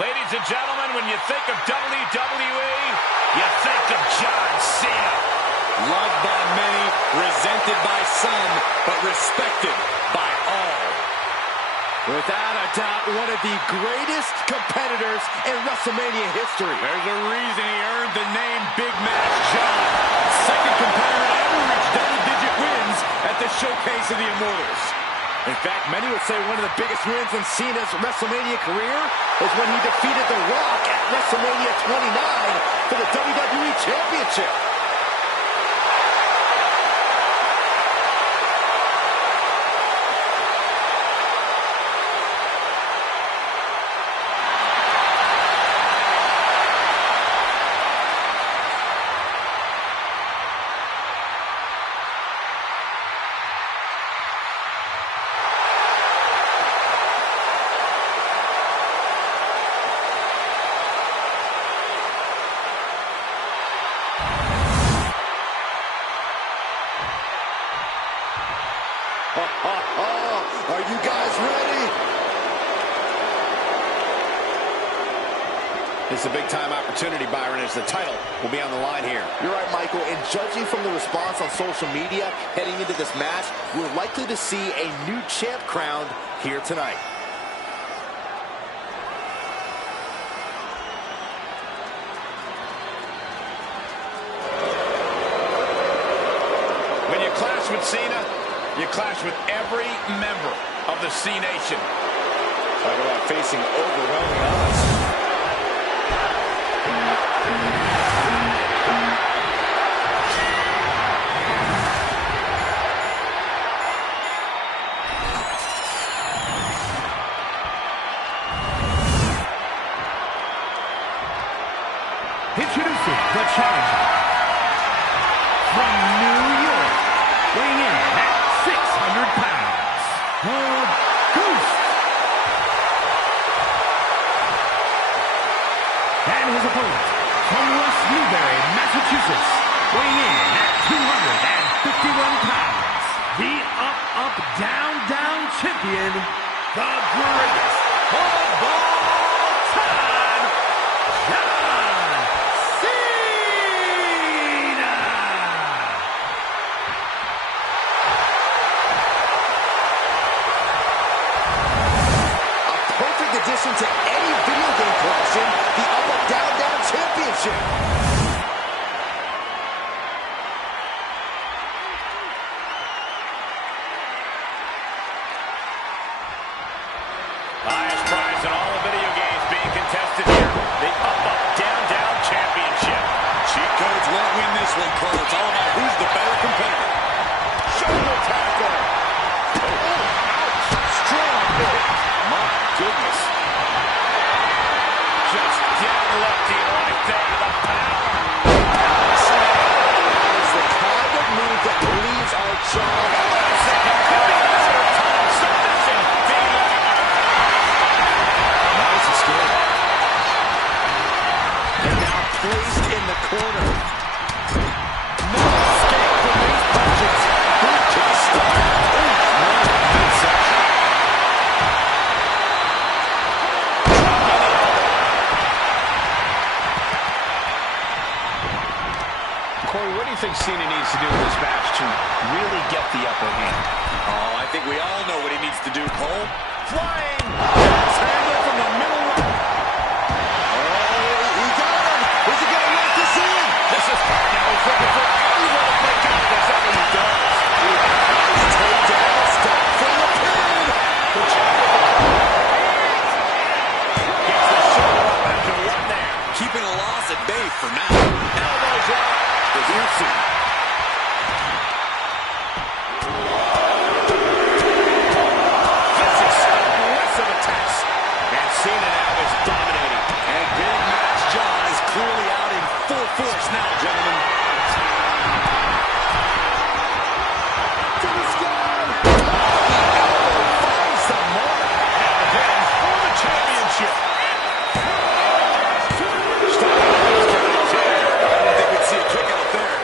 Ladies and gentlemen, when you think of WWE, you think of John Cena. Loved by many, resented by some, but respected by all. Without a doubt, one of the greatest competitors in WrestleMania history. There's a reason he earned the name Big Match John. Second competitor to ever reach double-digit wins at the Showcase of the Immortals. In fact, many would say one of the biggest wins in Cena's WrestleMania career is when he defeated The Rock at WrestleMania 29 for the WWE Championship. Are you guys ready? This is a big-time opportunity, Byron, as the title will be on the line here. You're right, Michael, and judging from the response on social media heading into this match, we're likely to see a new champ crowned here tonight. When you clash with Cena, you clash with every member of the C Nation. Talk about facing overwhelming odds. Introducing the challenger from New York, weighing in at 600 pounds, the Ghost. And his opponent from West Newbury, Massachusetts, weighing in at 251 pounds, the up, down, down champion, the greatest of all time, John Cena! A perfect addition to any video game collection, the up, down, down championship. Highest prize in all the video games being contested here. The up, down, down championship. Cheat codes won't win this one, Cole. It's all about who's the better competitor. Shoulder tackle. Oh, ouch. Strong hit. My goodness. Just deadlifting right there. The power. That is the kind of move that leaves our jaw. Nice escape. And now placed in the corner. No escape from these punches. Boot to the stomach. Corey, what do you think Cena needs to do in this match to really get the upper hand? Oh, I think we all know what he needs to do, Cole. Flying! Handle from the middle rope. He got him. Is he going to let this in? This is part now. He's looking for anyone to break out of this. That's what he does. Nice takedown. Stop for the pin. The champion gets the shoulder up after one there. Keeping a loss at bay for now. Elbows up. The Houston. Vicious, aggressive attacks. And Cena now is dominating. And Big Match John is clearly out in full force now, gentlemen. To the sky. Finds the mark. And then for the championship. Stop. I didn't think we'd see a kick out there.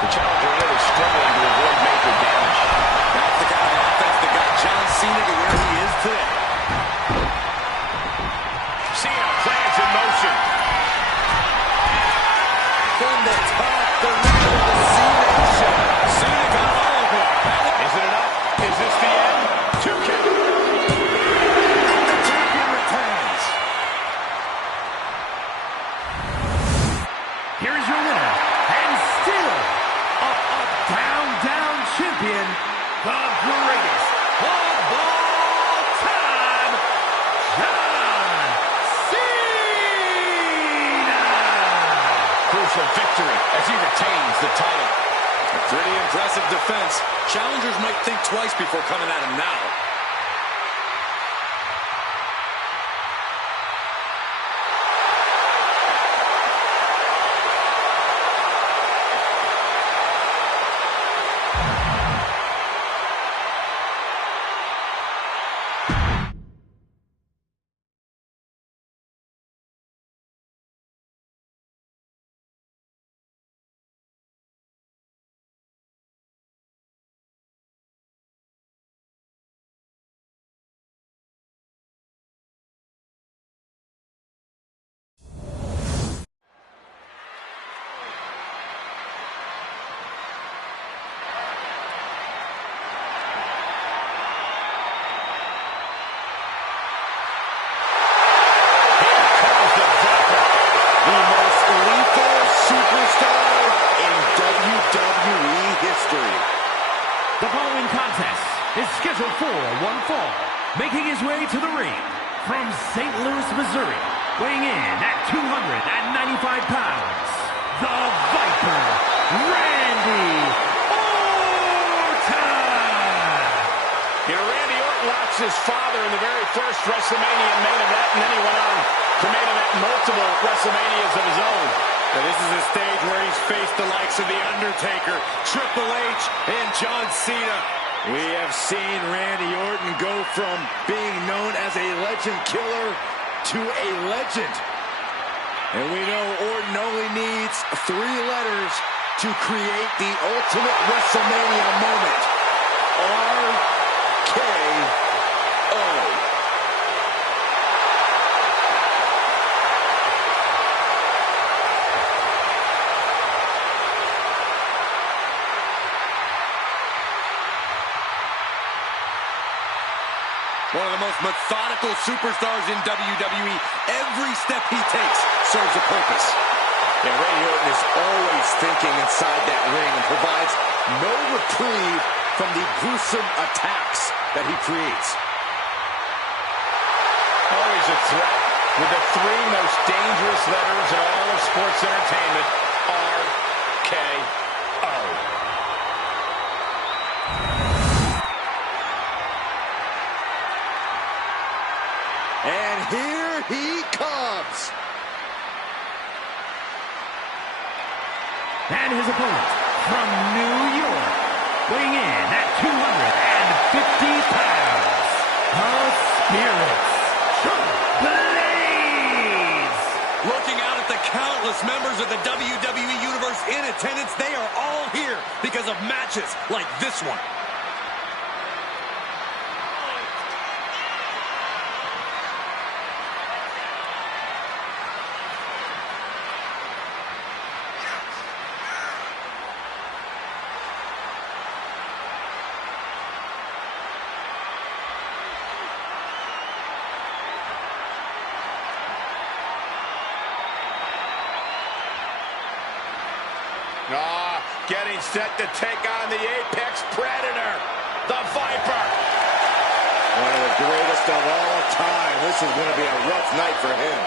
The challenger really struggling to avoid major damage. That's the kind of offense that got John Cena to where he is today. controversial victory as he retains the title. A pretty impressive defense. Challengers might think twice before coming at him now. The following contest is scheduled for one fall. Making his way to the ring from St. Louis, Missouri, weighing in at 295 pounds, the Viper, Randy Orton! You know, Randy Orton lost his father in the very first WrestleMania main event, and then he went on to main event multiple WrestleManias of his own. Now, this is a stage where he's faced the likes of The Undertaker, Triple H, and John Cena. We have seen Randy Orton go from being known as a legend killer to a legend. And we know Orton only needs 3 letters to create the ultimate WrestleMania moment. RKO. One of the most methodical superstars in WWE. Every step he takes serves a purpose. Yeah, Randy Orton is always thinking inside that ring and provides no reprieve from the gruesome attacks that he creates. Always a threat with the 3 most dangerous letters in all of sports entertainment, RKO. And here he comes. And his opponent from New York, weighing in at 250 pounds, the Spirits, Blaze! Looking out at the countless members of the WWE Universe in attendance, they are all here because of matches like this one. Getting set to take on the Apex Predator, the Viper. One of the greatest of all time. This is going to be a rough night for him.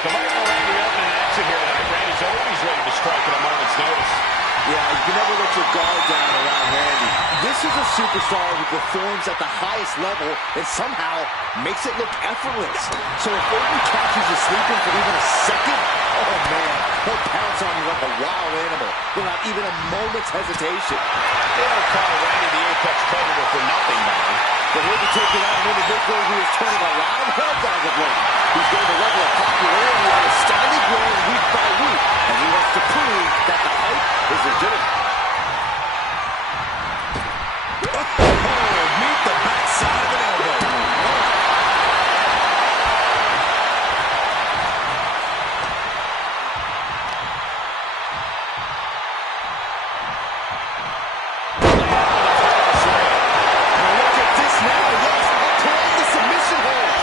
The Viper Randy Orton in action here tonight. Randy's always ready to strike at a moment's notice. Yeah, you can never let your guard down around Randy. This is a superstar who performs at the highest level and somehow makes it look effortless. So if Orton catches you sleeping for even a second, oh man, he'll pounce on you like a wild animal without even a moment's hesitation. They don't call Randy the Apex Predator for nothing, man. But he'll be taking on an individual who is turning a lot of heads as of late. He's gained a level of popularity that is steadily growing week by week, and he wants to prove that the hype is legitimate. Meet the backside of an elbow. Look at this now, yes, applying the submission hold.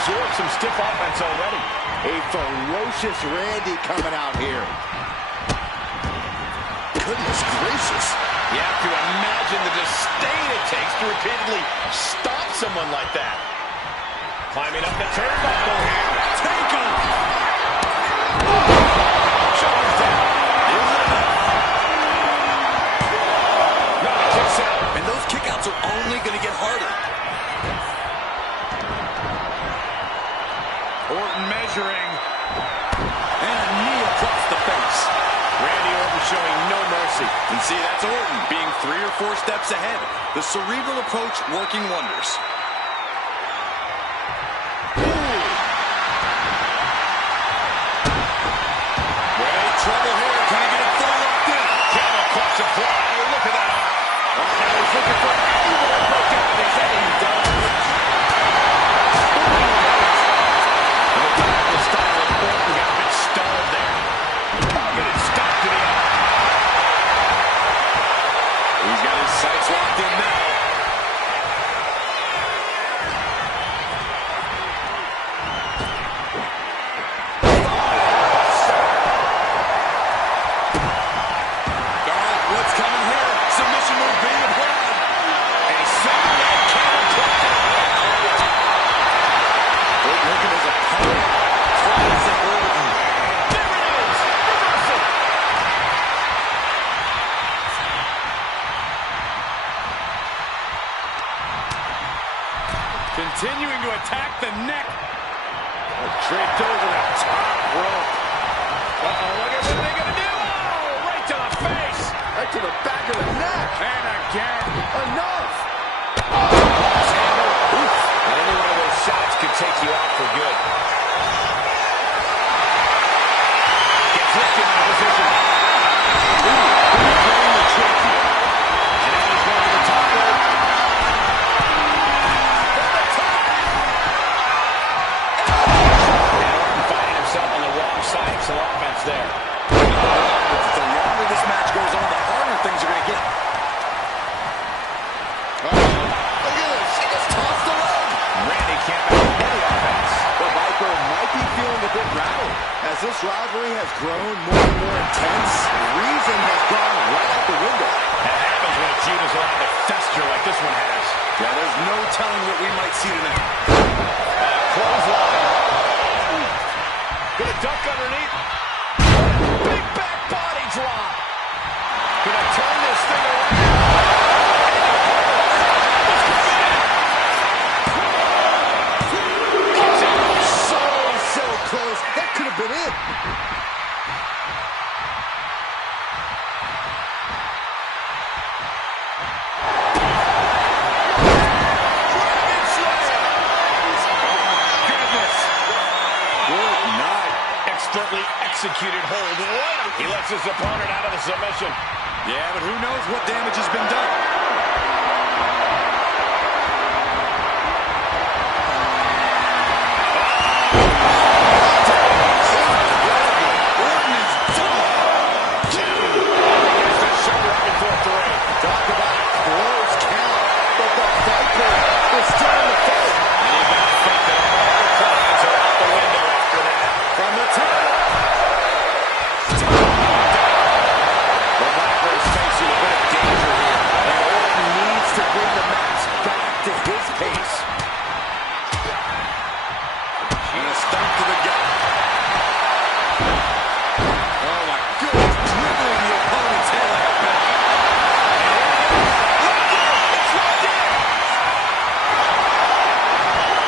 absorbed some stiff offense already. A ferocious Randy coming out here. Goodness gracious. You have to imagine the disdain it takes to repeatedly stop someone like that. Climbing up the turnbuckle here. Take him! Shoulders down. Is it enough? No, he kicks out. And those kickouts are only going to get harder. Orton measuring. And a knee across the face. Randy Orton showing no mercy. And see, that's Orton being 3 or 4 steps ahead. The cerebral approach working wonders. Trouble here. Can he get it full locked in? Camel clutch a fly. Oh, look at that. Oh, now he's looking for anywhere to put down his head. He does. And the powerful style of Orton got a bit stalled there. Targeted stop to the eye. He's got his sights locked in now. Continuing to attack the neck. Draped over the top rope. Uh-oh, look at what they're going to do. Oh, right to the face. Right to the back of the neck. And again. Enough. Oof. And any one of those shots could take you out for good. Gets lifted into position. Reclaiming the trophy. And now he's going to the top rope. Side of some offense there. The longer this match goes on, the harder things are going to get. Look at this. She just tossed the leg. Randy can't make any offense. The Viper might be feeling a bit rattled. As this rivalry has grown more and more intense, reason has gone right out the window. That happens when a feud is allowed to fester like this one has. Yeah, there's no telling what we might see tonight. Clothesline. Gonna duck underneath. Big back body drop. Gonna turn this thing around. So close. That could have been it. Expertly executed hold right on. He lets his opponent out of the submission. Yeah, but who knows what damage has been done. Orton is done. 2. He gets the shoulder up before 3. Talk about a close count, but the Viper is still in the fight. And you gotta think that all the plans are out the window after that. From the top. The Viper is facing a bit of danger here. And Orton needs to bring the match back to his pace. And a stomp to the gut. Oh my goodness, dribbling the opponent's head like a bat. It's locked in.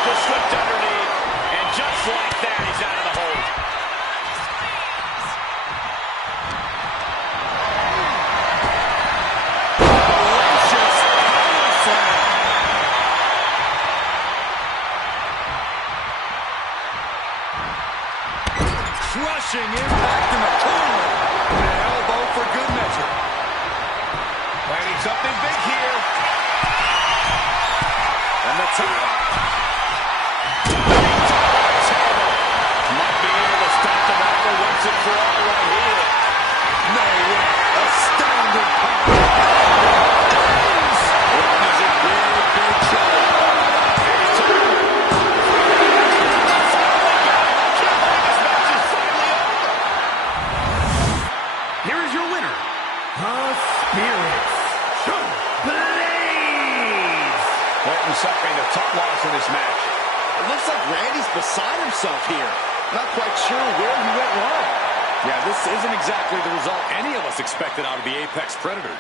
Just slipped underneath, and just like that, he's out of the hold. Ferocious power slam. Crushing impact in the corner. And an elbow for good measure. Planning something big here. And the top. Might be able to stop the Viper once and for all right here. No way. Astounding power. Orton is in big, big trouble. Orton suffering a tough loss in this match. It looks like Randy's beside himself here. Not quite sure where he went wrong. Yeah, this isn't exactly the result any of us expected out of the Apex Predator.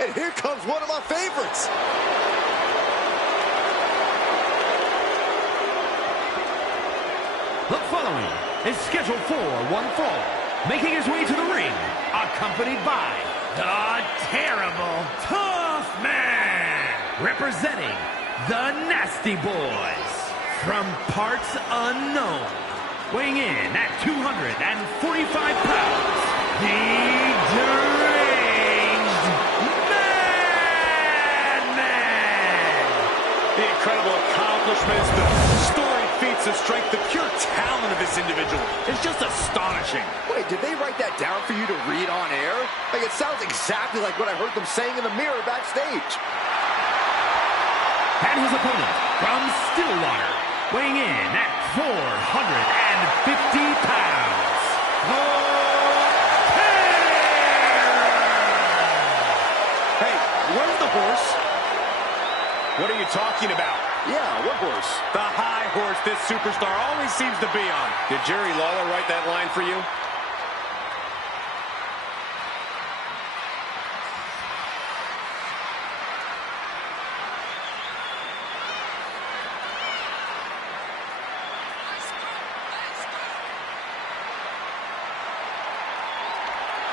And here comes one of my favorites. The following is scheduled for one fall. Making his way to the ring, accompanied by the Terrible Tough Man. Representing the Nasty Boys. From parts unknown. Weighing in at 245 pounds. The Deranged Madman. The incredible accomplishments, the storied feats of strength, the pure talent of this individual is just astonishing. Wait, did they write that down for you to read on air? Like, it sounds exactly like what I heard them saying in the mirror backstage. And his opponent from Stillwater, weighing in at 450 pounds. Hey, where's the horse? What are you talking about? Yeah, what horse? The high horse this superstar always seems to be on. Did Jerry Lawler write that line for you?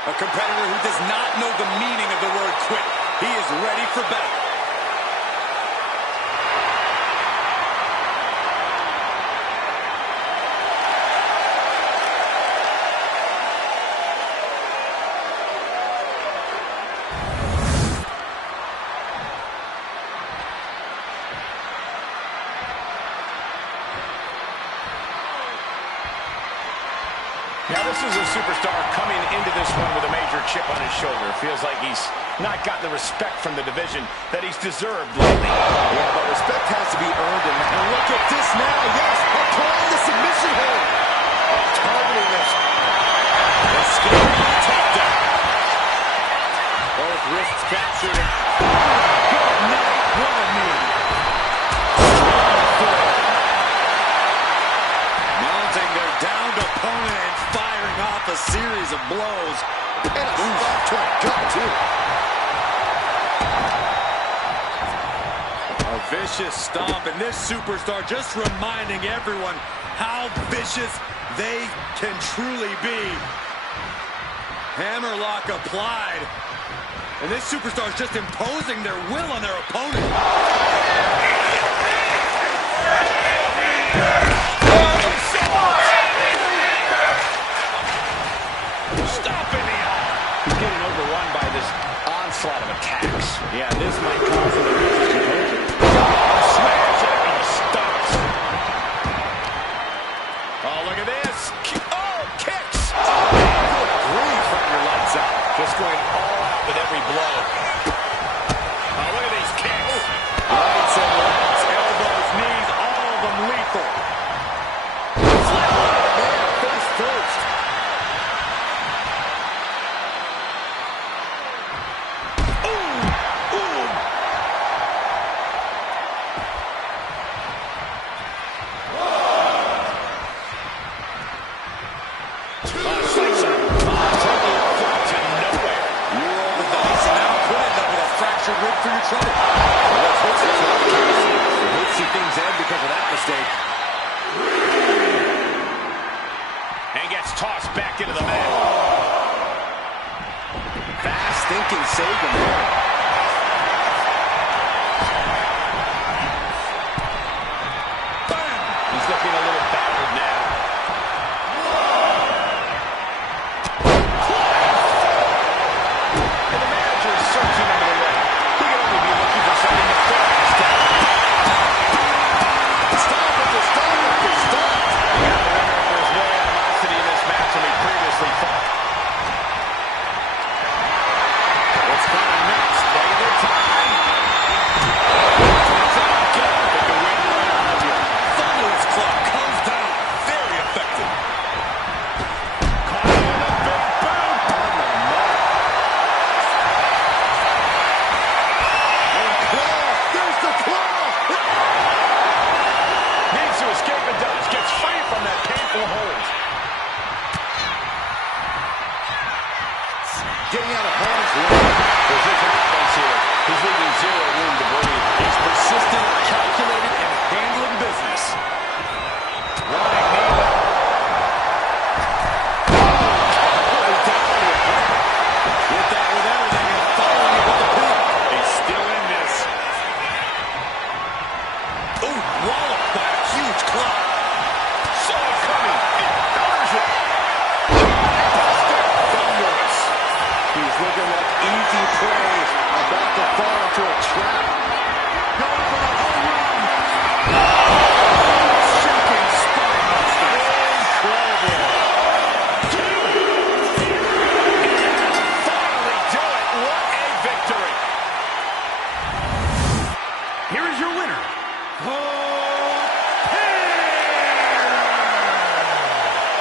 A competitor who does not know the meaning of the word quit. He is ready for battle. Now, this is a superstar coming into this one with a major chip on his shoulder. Feels like he's not gotten the respect from the division that he's deserved lately. Yeah, but respect has to be earned. And look at this now. Yes, applying the submission hold. Targeting this. Escaping the takedown. Both wrists captured. Good night. What a knee. Mounting their downed opponent and firing off a series of blows. And a stop to the gut, too. A vicious stomp, and this superstar just reminding everyone how vicious they can truly be. Hammerlock applied. And this superstar is just imposing their will on their opponent. Stop in the arm. He's getting overrun by this onslaught of attacks. Yeah, this might cause him to lose his composure. Smash it, and he stops. Oh, look at this. Oh, kicks. Good grief, from your lights out. Just going all out with every blow. Oh, look at these kicks. walloped by a huge club. Saw it coming. It covers it. Thunderous. He's looking like easy prey, about to fall into a trap. Going for the home run. Shaking spine buster. Incredible. Finally do it. What a victory. Here is your winner,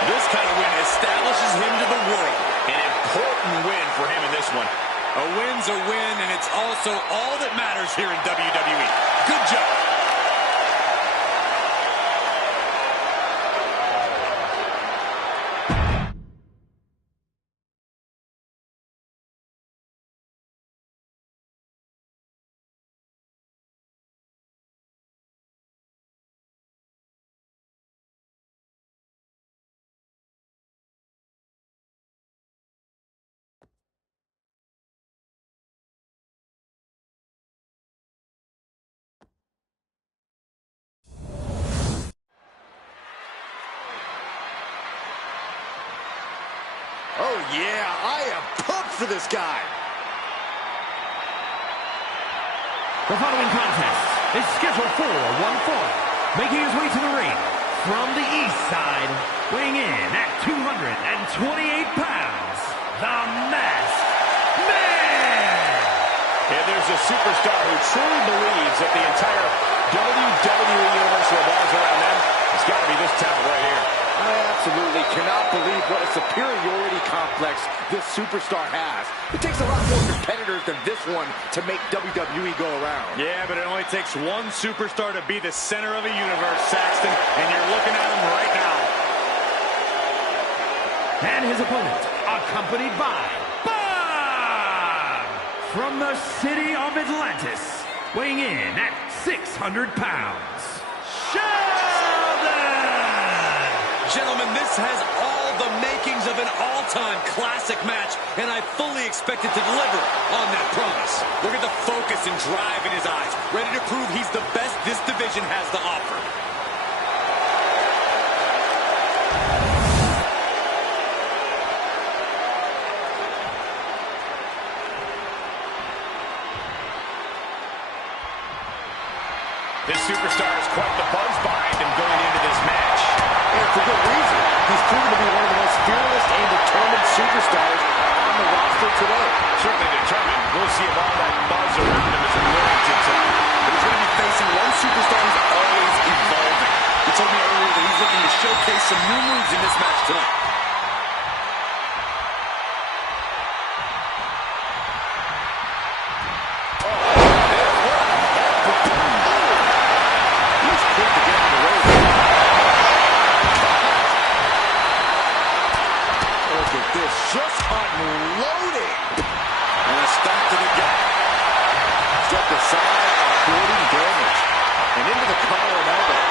This kind of win establishes him to the world. An important win for him in this one. A win's a win, and it's also all that matters here in WWE. Good job. Oh, yeah, I am pumped for this guy. The following contest is scheduled for one fall. Making his way to the ring from the east side, weighing in at 228 pounds, the Masked Man! And there's a superstar who truly believes that the entire WWE Universe revolves around them. It's got to be this talent right here. I absolutely cannot believe what a superiority complex this superstar has. It takes a lot more competitors than this one to make WWE go around. Yeah, but it only takes one superstar to be the center of a universe, Saxton, and you're looking at him right now. And his opponent, accompanied by Bob! From the city of Atlantis, weighing in at 600 pounds, Gentlemen, this has all the makings of an all-time classic match, and I fully expect it to deliver on that promise. Look at the focus and drive in his eyes, ready to prove he's the best this division has to offer. This superstar has quite the buzz behind him going into this match. And for good reason. He's proven to be one of the most fearless and determined superstars on the roster today. Certainly determined. We'll see if all that buzz around him is warranted tonight. But he's going to be facing one superstar who's always evolving. He told me earlier that he's looking to showcase some new moves in this match tonight. Just unloading. And a stop to the gut. Stepped aside, avoiding damage. And into the collar and elbow.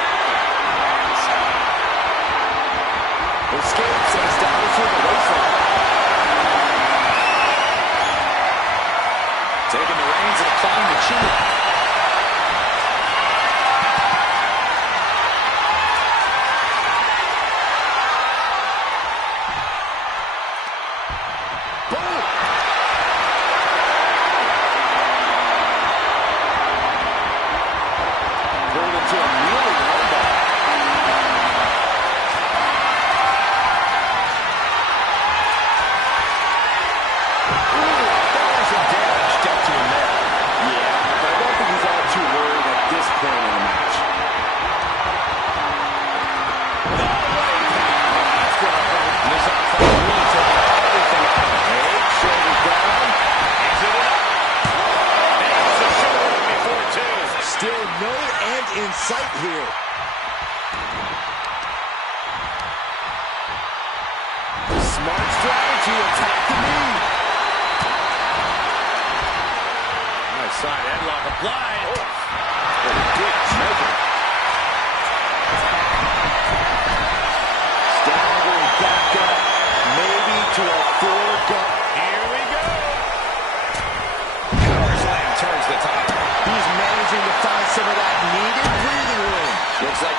Escapes and establishes the waistline. Taking the reins and applying the chin. In sight here. Smart strategy, attack the knee. Nice side headlock applied. Good measure. Staggering back up, maybe to a foregut. Here we go. Power slam turns the tide. He's managing to find some of that needed breathing room.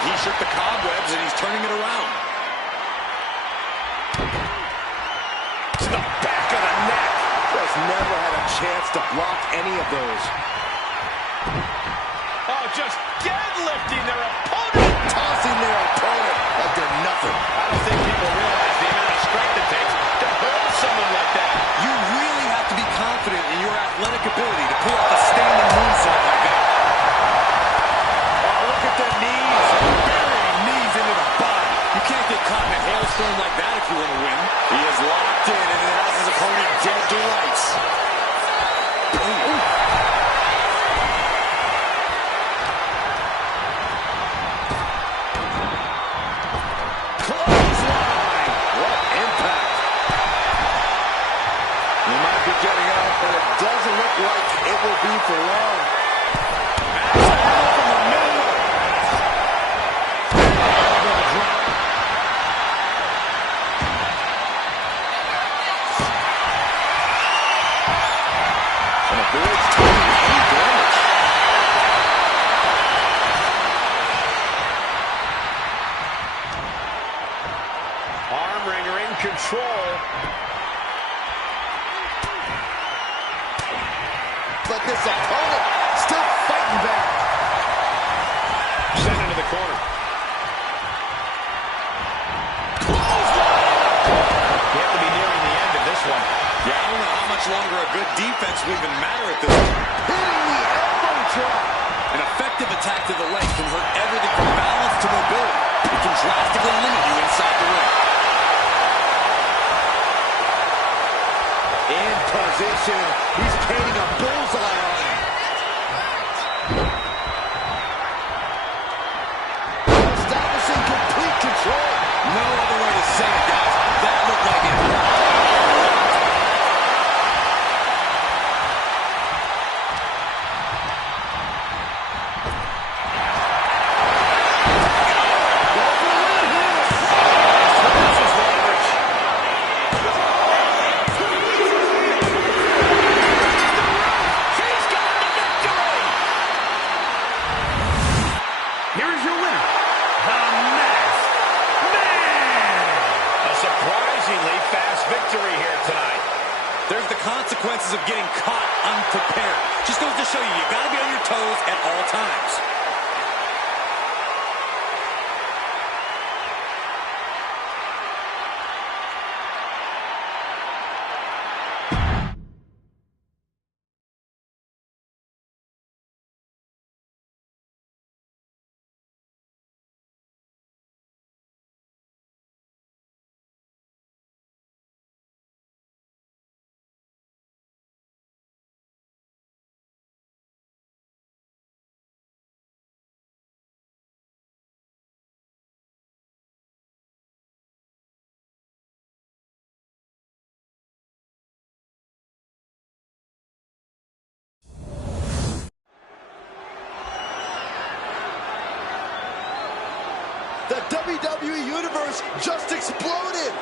he shook the cobwebs and he's turning it around. To the back of the neck. Just never had a chance to block any of those. Oh, just deadlifting their opponent. Tossing their opponent like they're nothing. I don't think people realize the amount of strength it takes to hold someone like that. You really have to be confident in your athletic ability to pull off a standing moonsault like that. Oh, look at the knees. Burying knees into the body. You can't get caught in a hailstorm like that if you want to win. He is locked in and has his opponent dead to rights. Clothesline. What impact. He might be getting up, but it doesn't look like it will be for long. From the middle. Elbow drop. And avoids taking any damage. Arm wringer in control. But this opponent still fighting back. Sent into the corner. You have to be nearing the end of this one. Yeah, I don't know how much longer a good defense will even matter at this point. Hitting the elbow drop. An effective attack to the leg can hurt everything from balance to mobility. It can drastically limit you inside the ring. In position. He's painting a bullseye on him. Establishing complete control. No other way to say it, guys. That looked like it. Here is your winner, the Masked Man. A surprisingly fast victory here tonight. There's the consequences of getting caught unprepared. Just goes to show you, you got to be on your toes at all times. The WWE Universe just exploded.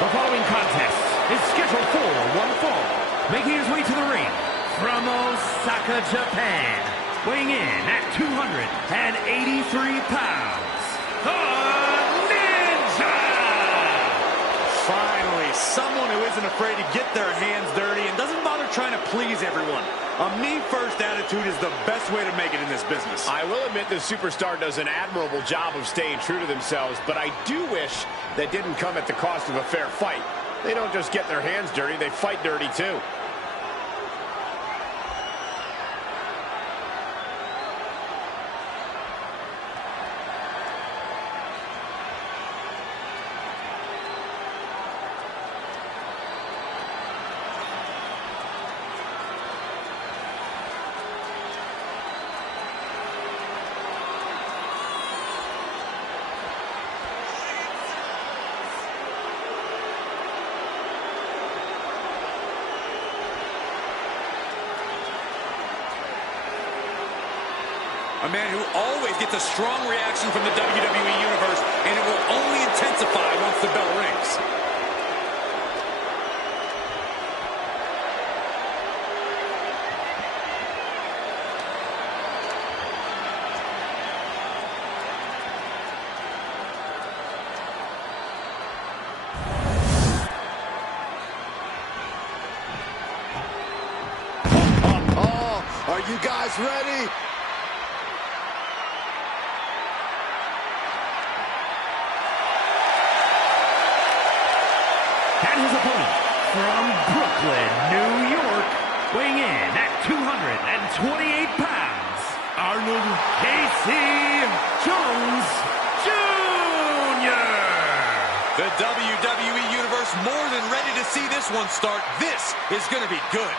The following contest is scheduled for one fall. Making his way to the ring from Osaka, Japan. Weighing in at 283 pounds. The Ninja! Finally, someone who isn't afraid to get their hands dirty and doesn't bother trying to please everyone. A me-first attitude is the best way to make it in this business. I will admit this superstar does an admirable job of staying true to themselves, but I do wish that didn't come at the cost of a fair fight. They don't just get their hands dirty, they fight dirty too. A man who always gets a strong reaction from the WWE Universe, and it will only intensify once the bell rings. you guys ready? And his opponent from Brooklyn, New York, weighing in at 228 pounds, Arnold Casey Jones Jr. The WWE Universe more than ready to see this one start. This is going to be good.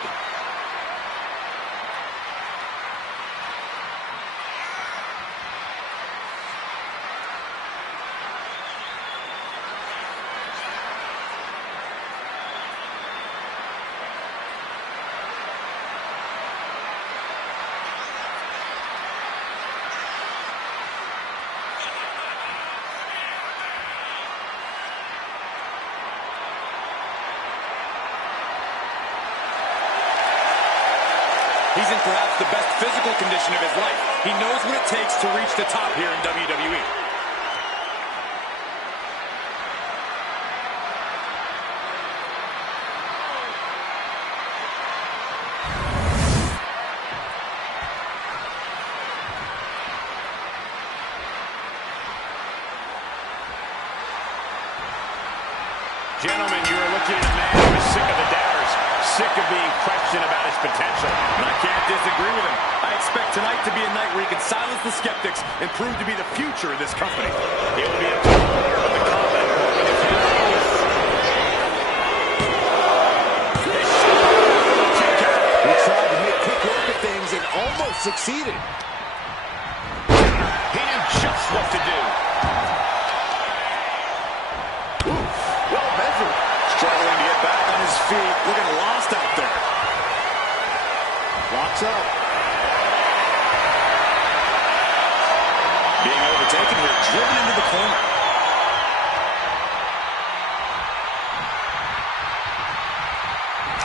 He's in perhaps the best physical condition of his life. He knows what it takes to reach the top here in WWE. Gentlemen, you are looking at a man who is sick of the doubters, sick of being questioned about his potential. And I can't disagree with him. I expect tonight to be a night where he can silence the skeptics and prove to be the future of this company. It will be a tough order of the combat. He tried to make quick work of things and almost succeeded. He knew just what to do. Well measured. Struggling to get back on his feet. Looking lost out there. Locks up. Being overtaken here, driven into the corner.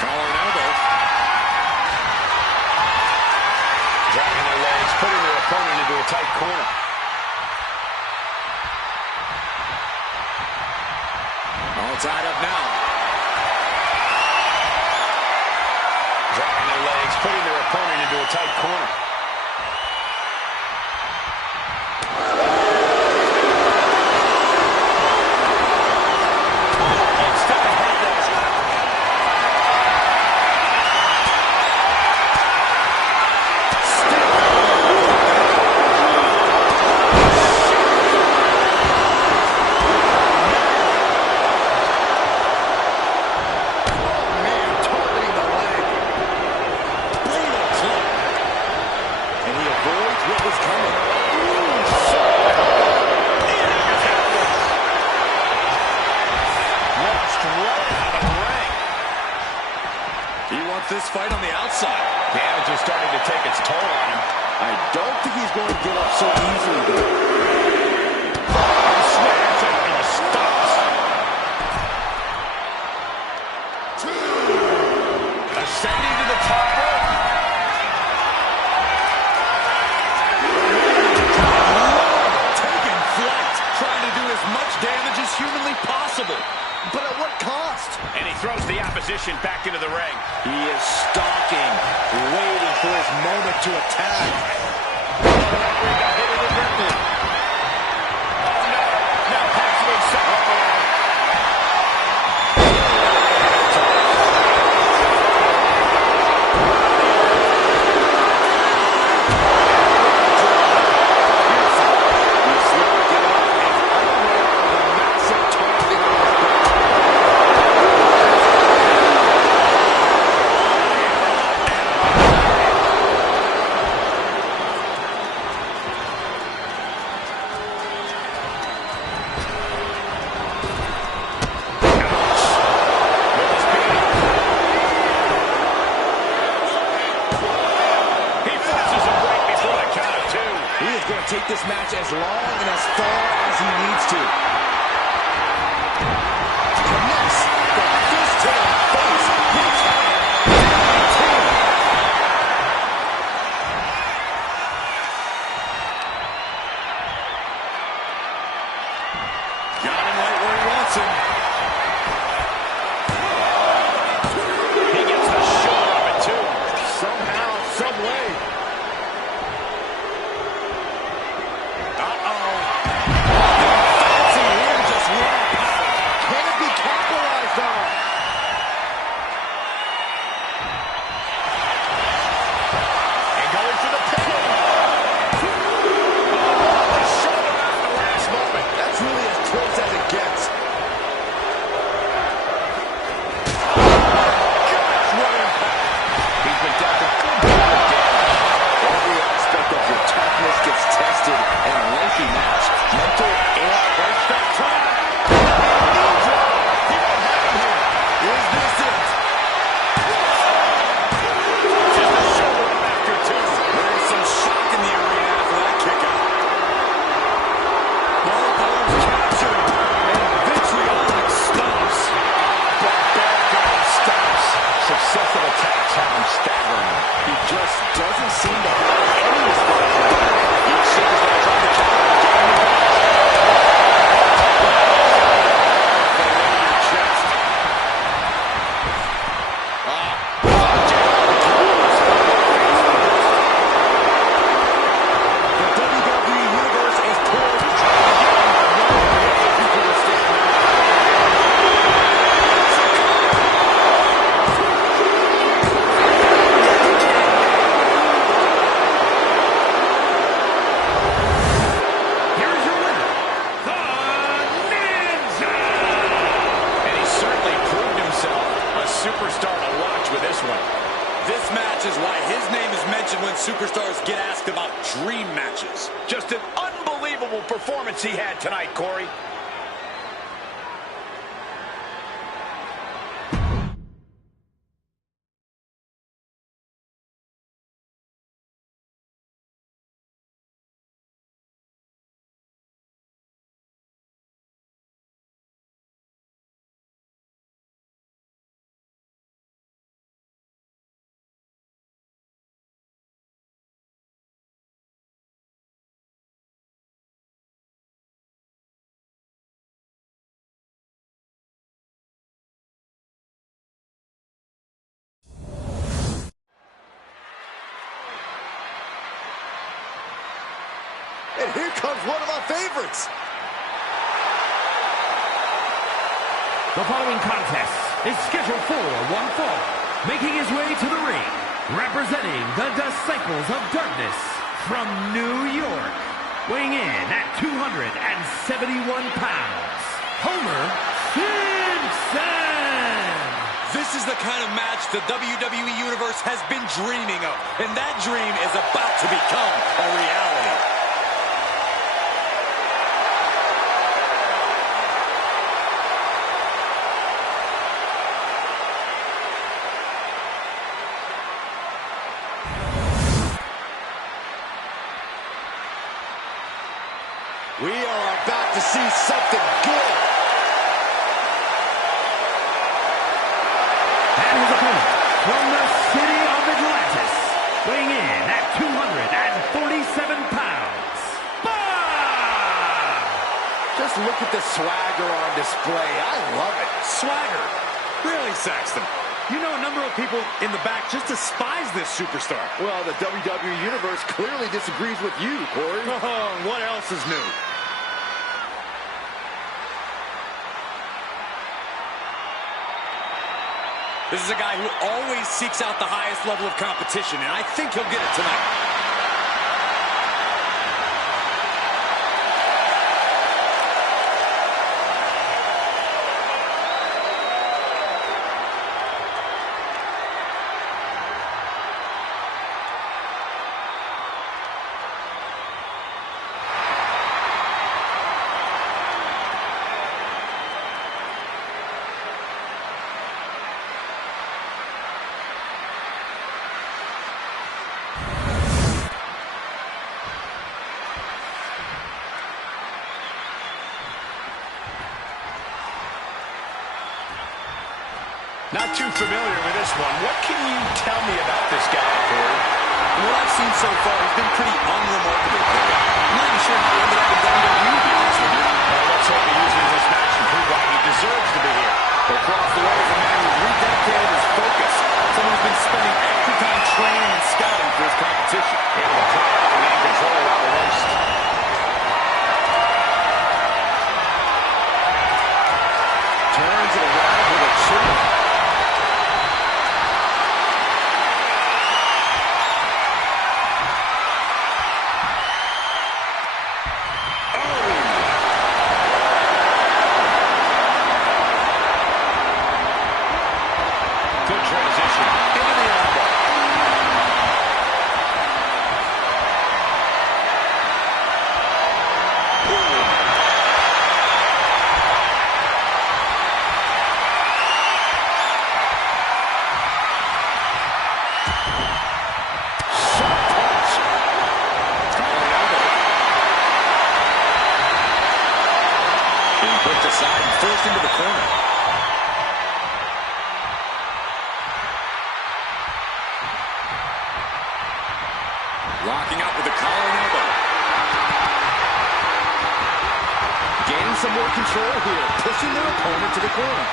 Collar and elbow. Dragging their legs, putting their opponent into a tight corner. All tied up now. Dragging their legs, putting their opponent into a tight corner. Step ahead there. This fight on the outside. Damage is starting to take its toll on him. I don't think he's going to give up so easily, though. Snaps it and stops. Ascending to the top rope. Taking flight, trying to do as much damage as humanly possible. But at what cost? And he throws the opposition back into the ring. He is stalking, waiting for his moment to attack. Referee got hit in the grapple. Oh no! Now possibly set up around. Take this match as long and as far as he needs to. Connects the fist to the face. Hits Got him right where he wants him. He gets the shoulder of it too. somehow, some way. successive attacks have him staggering. He just doesn't seem to have any response. Each superstar trying to counter and get him the back. Superstar to watch with this one. This match is why his name is mentioned when superstars get asked about dream matches. Just an unbelievable performance he had tonight, Corey. And here comes one of my favorites. The following contest is scheduled for one fall. Making his way to the ring, representing the Disciples of Darkness from New York. Weighing in at 271 pounds, Homer Simpson. This is the kind of match the WWE Universe has been dreaming of, and that dream is about to become a reality. We are about to see something good. And his opponent from the city of Atlantis, weighing in at 247 pounds, Bob! Just look at the swagger on display. I love it. Swagger. Really, Saxton? You know a number of people in the back just despise this superstar. Well, the WWE Universe clearly disagrees with you, Corey. Oh, what else is new? This is a guy who always seeks out the highest level of competition, and I think he'll get it tonight. Not too familiar with this one. What can you tell me about this guy, Corey? From what I've seen so far, he's been pretty unremarkable. I'm not even sure how he ended up in WWE, to be honest with you. Well, let's hope he uses this match to prove why he deserves to be here. Across the way is a man who's rededicated his focus. Someone who's been spending extra time training and scouting for his competition. Able to play out and gain control around the waist. Turns it around with a chin. Aside and forced into the corner. Locking up with the collar and elbow. Gaining some more control here, pushing their opponent to the corner.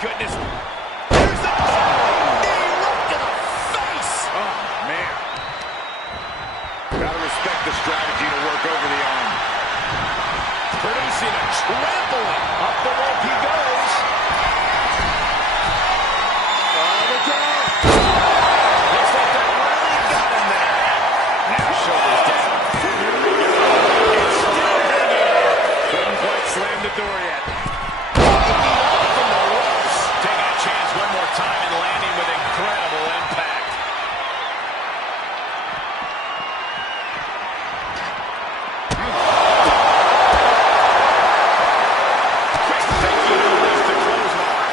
Goodness. There's the knee right to the face. Oh, man. Gotta respect the strategy to work over the arm. Producing a trampling. Up the rope he goes. Oh, look out. Looks like that really got him there. Now shoulders down. It's still hanging. Couldn't quite slam the door yet. One more time and landing with incredible impact. Quick thinking to release the clothesline.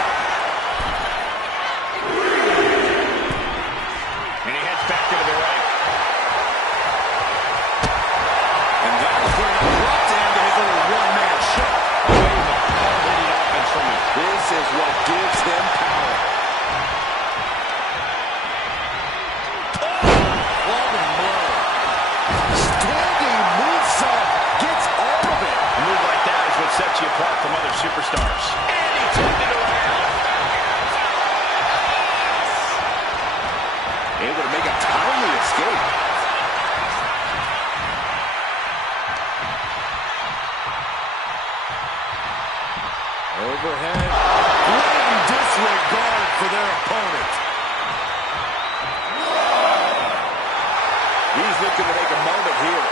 And he heads back into the ring. And that was where an abrupt end to his little one-man show. Hard-hitting offense from him. This is what gives him power. Sets you apart from other superstars. And he turned it around. Able to make a timely escape. Overhead. Blatant disregard for their opponent. He's looking to make a moment here.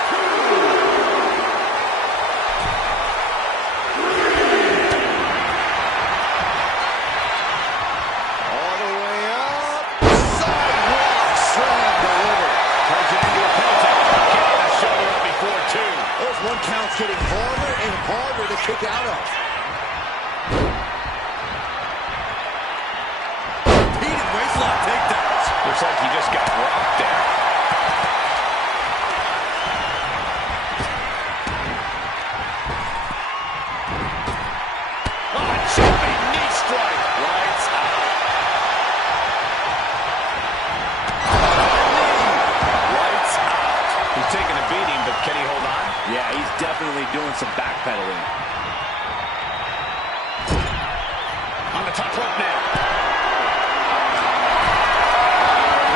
One count's getting harder and harder to kick out of. Repeated waistlock takedowns. Looks like he just got rocked there. Oh, jumping knee strike. Lights out. Lights out. He's taking a beating, but can he hold on? Yeah, he's definitely doing some backpedaling. On the top rope now.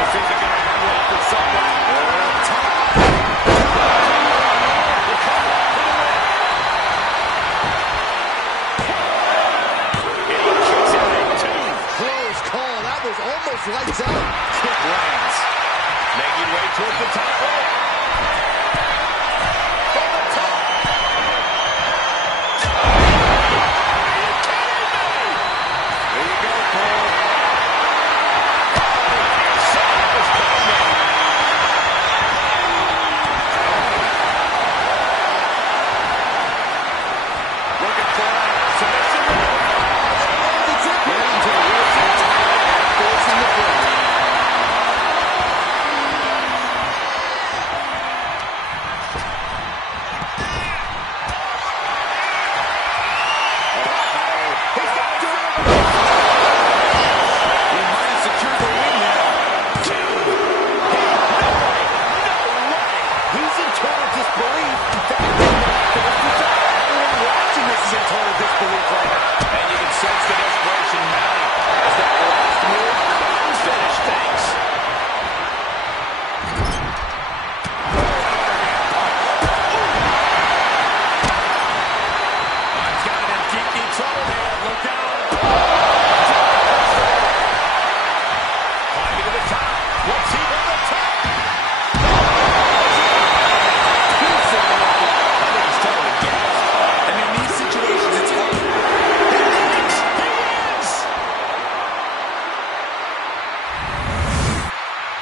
This isn't going to end well for someone. Close call. That was almost lights out. Kick lands. Making way towards the top rope.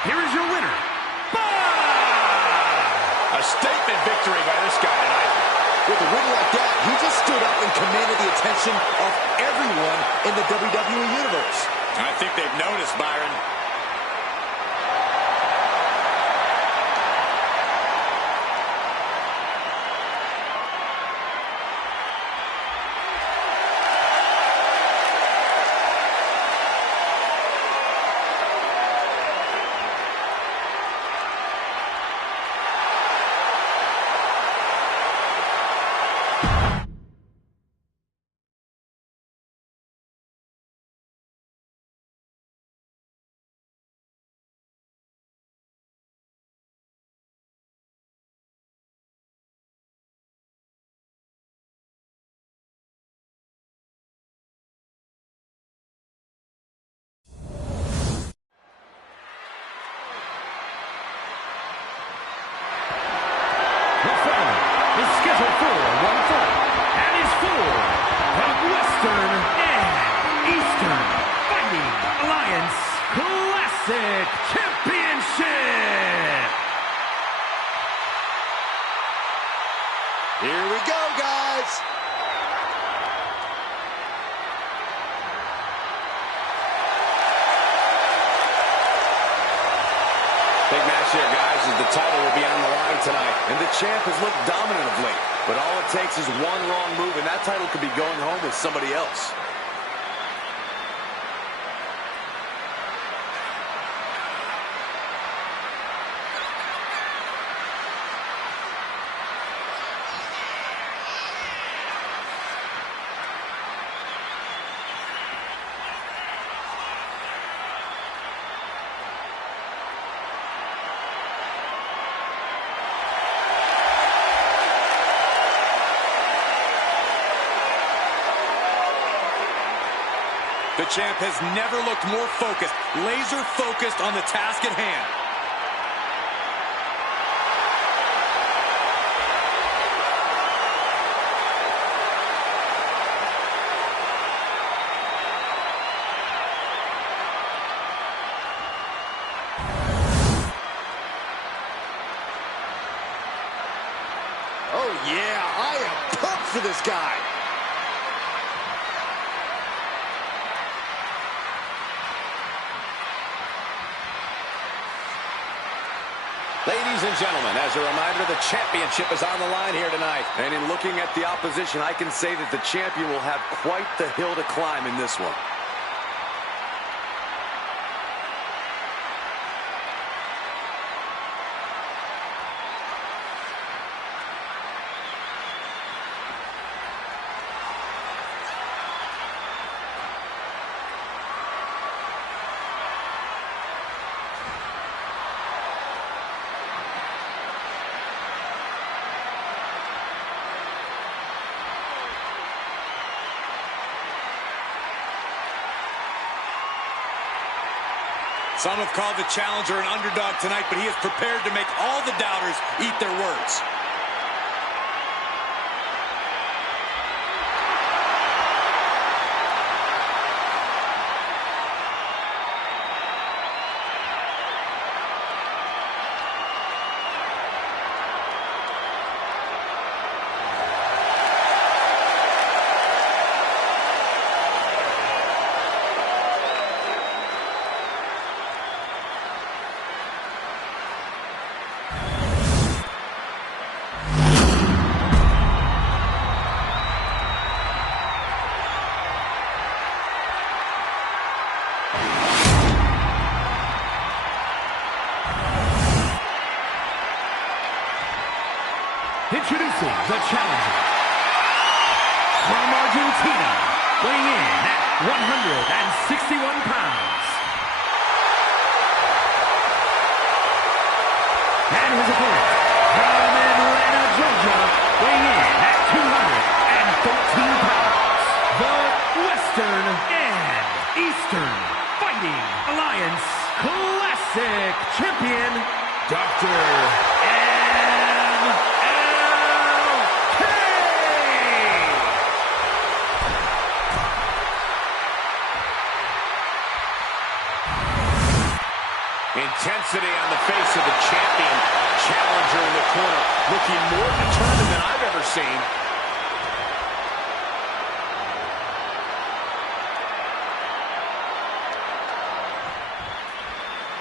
Here is your winner, by triumphant victory by this guy tonight. With a win like that, he just stood up and commanded the attention of everyone in the WWE Universe. I think they've noticed, Byron. The following is scheduled for one fall and is for the Western and Eastern Fighting Alliance Classic Championship. Here we go, guys. Big match here, guys, as the title will be on the line tonight. And the champ has looked dominant of late. But all it takes is one wrong move, and that title could be going home with somebody else. The champ has never looked more focused, laser focused on the task at hand. Oh, yeah, I am pumped for this guy. Ladies and gentlemen, as a reminder, the championship is on the line here tonight. And in looking at the opposition, I can say that the champion will have quite the hill to climb in this one. Some have called the challenger an underdog tonight, but he is prepared to make all the doubters eat their words. Introducing the challenger from Argentina, weighing in at 161 pounds. And his opponent from Atlanta, Georgia, weighing in at 214 pounds. The Western and Eastern Fighting Alliance Classic Champion, Dr. Intensity on the face of the champion. Challenger in the corner, looking more determined than I've ever seen.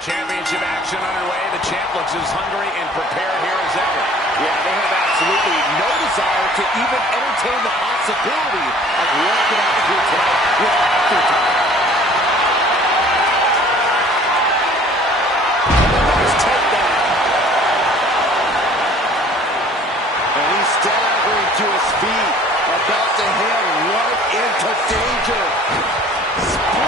Championship action underway. The champ looks as hungry and prepared here as ever. Yeah, they have absolutely no desire to even entertain the possibility of walking out of here tonight with aftertime. Nice takedown. And he's staggering to his feet, about to head right into danger. Splendid.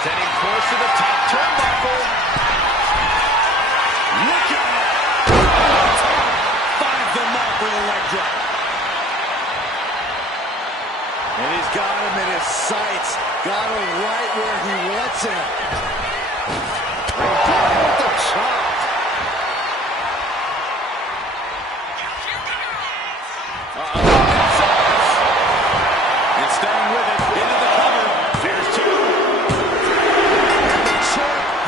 Setting course to the top turnbuckle. Look out! Finds the mark with a leg drop. And he's got him in his sights. Got him right where he wants him. With the chop. And staying with it. Into the cover. There's two.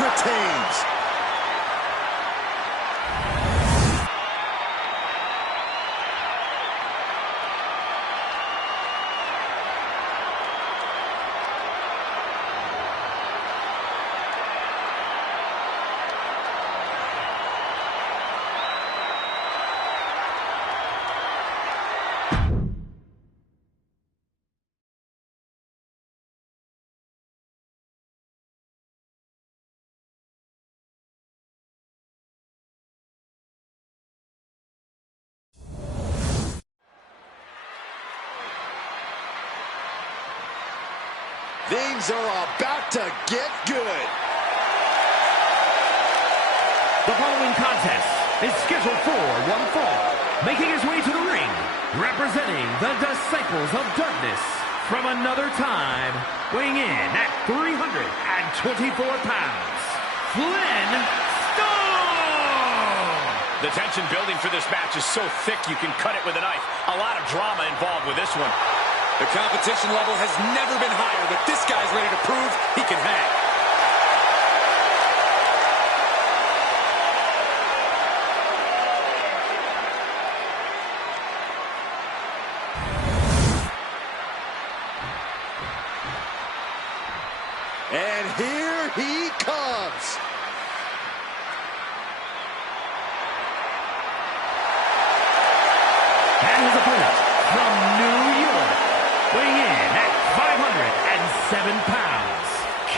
Retains. Things are about to get good. The following contest is scheduled for one fall. Making his way to the ring, representing the Disciples of Darkness from another time, weighing in at 324 pounds, Flynn Stone! The tension building for this match is so thick you can cut it with a knife. A lot of drama involved with this one. The competition level has never been higher, but this guy's ready to prove he can hang. And here he comes. And his opponent from New York, weighing in at 507 pounds,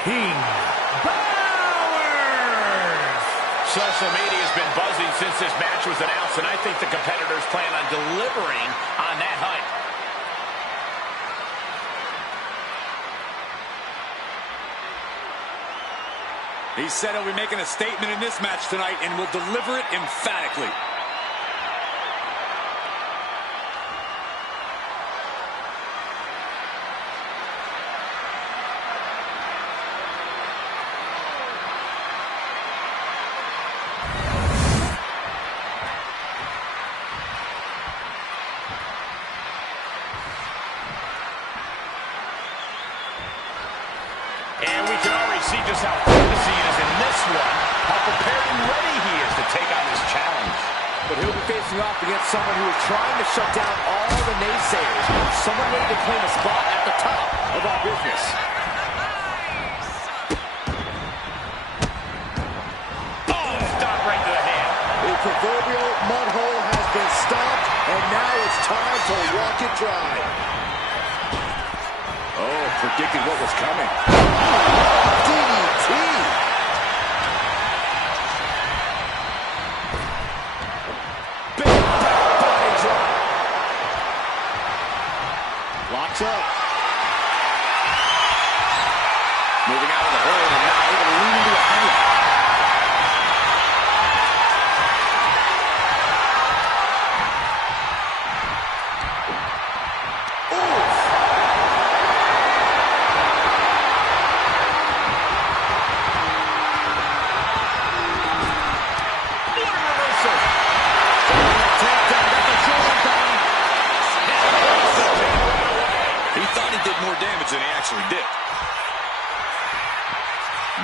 King Bowers! Social media has been buzzing since this match was announced, and I think the competitors plan on delivering on that hype. He said he'll be making a statement in this match tonight and will deliver it emphatically. And we can just how focused he is in this one, how prepared and ready he is to take on this challenge. But he'll be facing off against someone who is trying to shut down all the naysayers. Someone ready to claim a spot at the top of our business. Oh, stop right to the hand. The proverbial mud hole has been stopped, and now it's time to walk it dry. Oh, predicted what was coming. DDT! Big back body drop. Locks up. Moving out of the hold and now able to lean into a headlock. More damage than he actually did.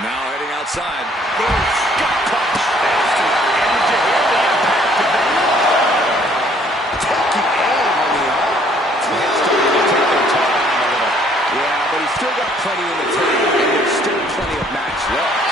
Now heading outside. Gut punch. Nasty. And did you hear the impact of that? Taking aim on the arm. It's starting to take their toll on him a little. Yeah, but he's still got plenty in the tank, and there's still plenty of match left.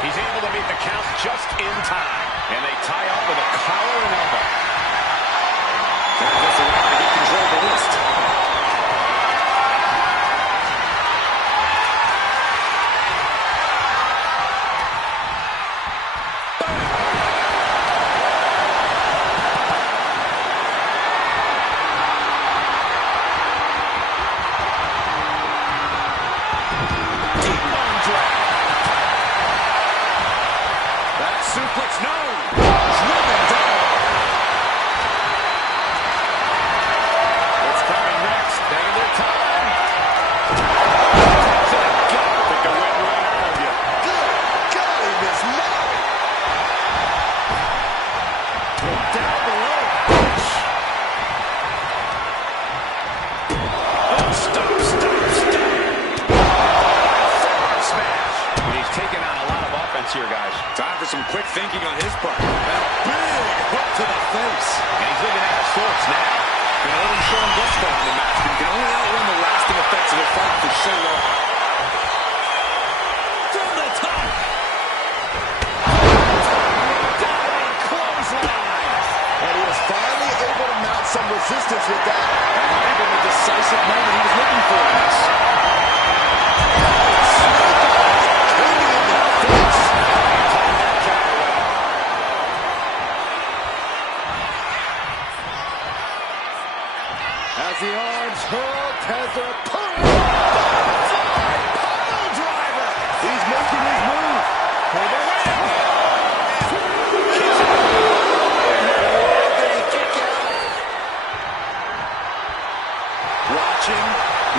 He's able to meet the count just in time. And they tie up with a collar and elbow. That just allowed to get control of the wrist. Suplex, no! Driven down. What's coming next? Taking their time. To the gut. Took the wind right out of you. Good golly, Miss Molly. Down below. Oh, stop. Forearm smash. He's taking on a lot of offense here, guys. Time for some quick thinking on his part. And a big hook to the face. And he's looking out of sorts now. Been a little shown thus far in the match, but he can only outrun the lasting effects of a fight for so long. From the top. Diving clothesline. And he was finally able to mount some resistance with that. And might have been the decisive moment he was looking for in this. As the arms hurl, has their opponent. Pile driver. He's making his move. For the win. Watching,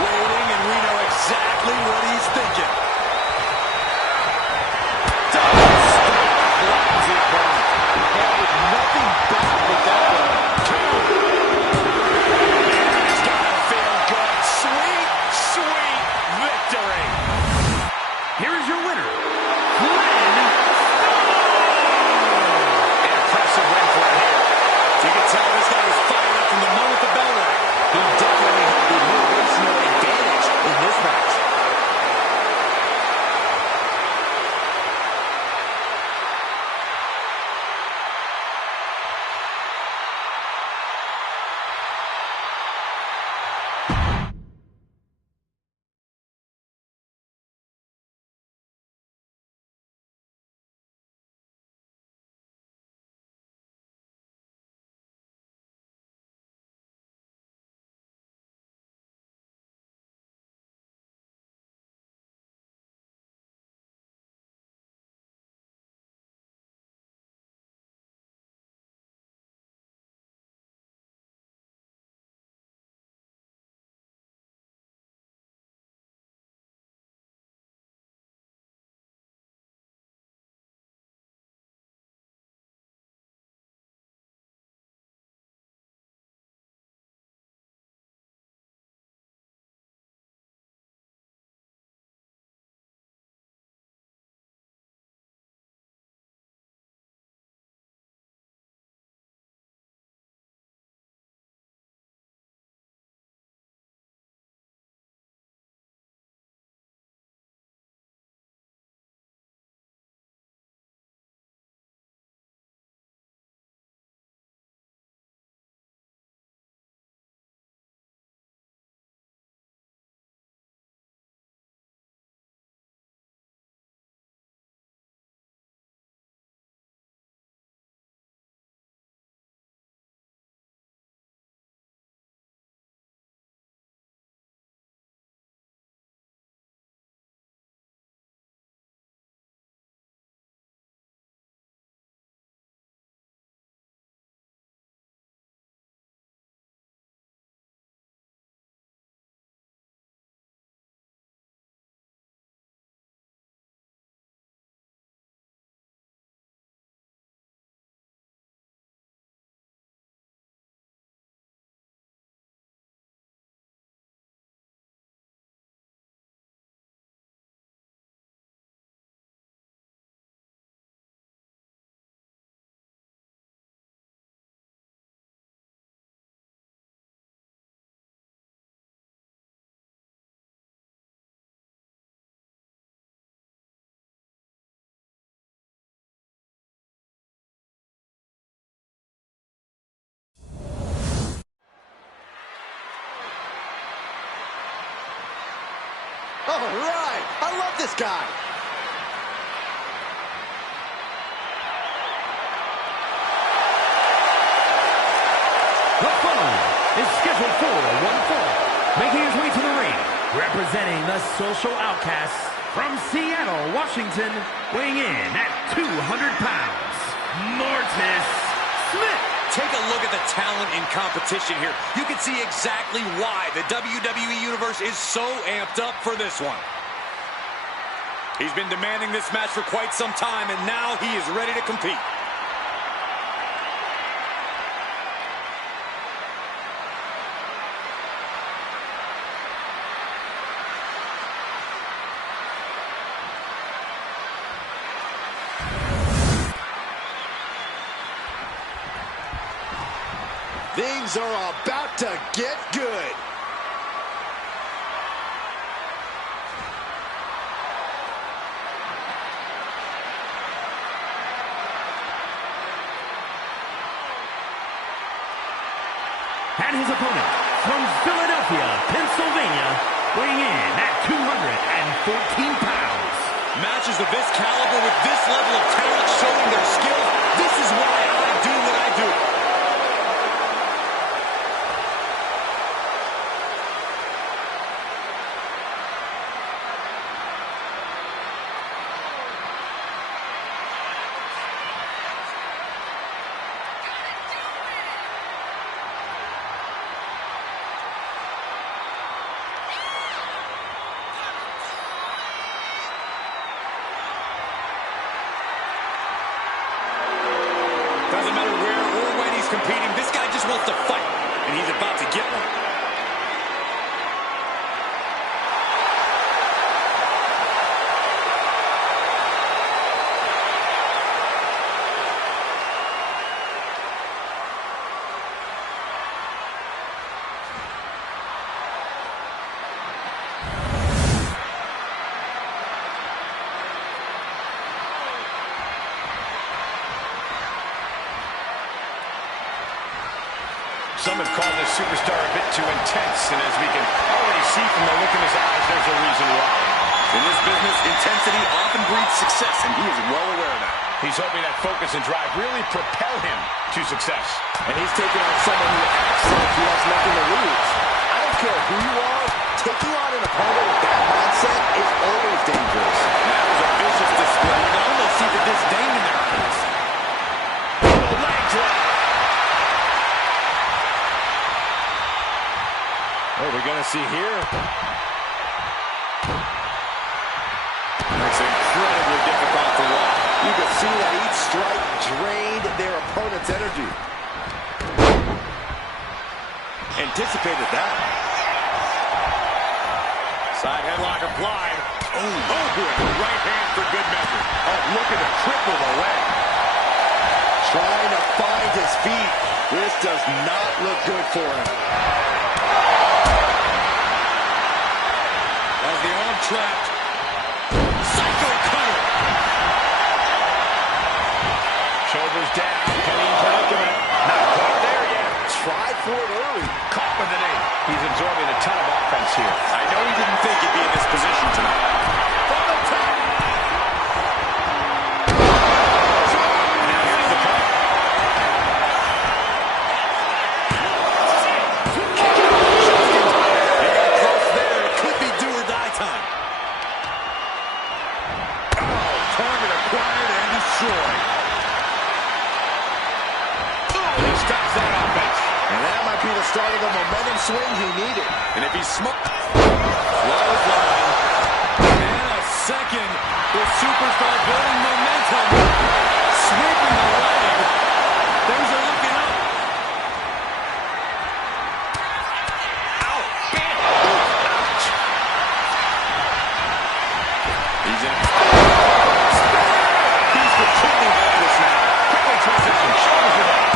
waiting, and we know exactly what he's thinking. Flattens the opponent. Held nothing back with that one. It's gotta feel good. Sweet, sweet All right. I love this guy. The following is scheduled for one fall, making his way to the ring, representing the Social Outcasts from Seattle, Washington, weighing in at 200 pounds, Mortis Smith. Take a look at the talent in competition here. You can see exactly why the WWE Universe is so amped up for this one. He's been demanding this match for quite some time, and now he is ready to compete. Things are about to get good. And his opponent, from Philadelphia, Pennsylvania, weighing in at 214 pounds. Matches of this caliber with this level of talent showing their skill, this is why I do what I do. Doesn't matter where or when he's competing, this guy just wants to fight, and he's about to get one. Some have called this superstar a bit too intense, and as we can already see from the look in his eyes, there's a reason why. In this business, intensity often breeds success, and he is well aware of that. He's hoping that focus and drive really propel him to success. And he's taking on someone who acts like he has nothing to lose. I don't care who you are, taking on an opponent with that mindset is always dangerous. That was a vicious display. You can almost see the disdain in their eyes. Leg drop. What are we going to see here? It's incredibly difficult to watch. You can see that each strike drained their opponent's energy. Anticipated that. Side headlock applied. Oh, with the right hand for good measure. Oh, looking to cripple the leg. Trying to find his feet. This does not look good for him. As the arm trapped. Psycho cutter. Shoulders down. Penny predicament. Not quite there yet. Tried for it early. Caught with an eight. He's absorbing a ton of offense here. I know he didn't think he'd be in this position tonight. From the top. Now here's the cover. He got close there. It could be do or die time. Oh, target acquired and destroyed. He stops that offense. And that might be the start of the momentum swing he needed. And if he's smart, clothesline. And a second. The superstar building momentum. Sweeping the leg. Things are looking up. Ow, bam. Ouch. He's in. He's completely hopeless now. Quickly transition. Shoulders are down.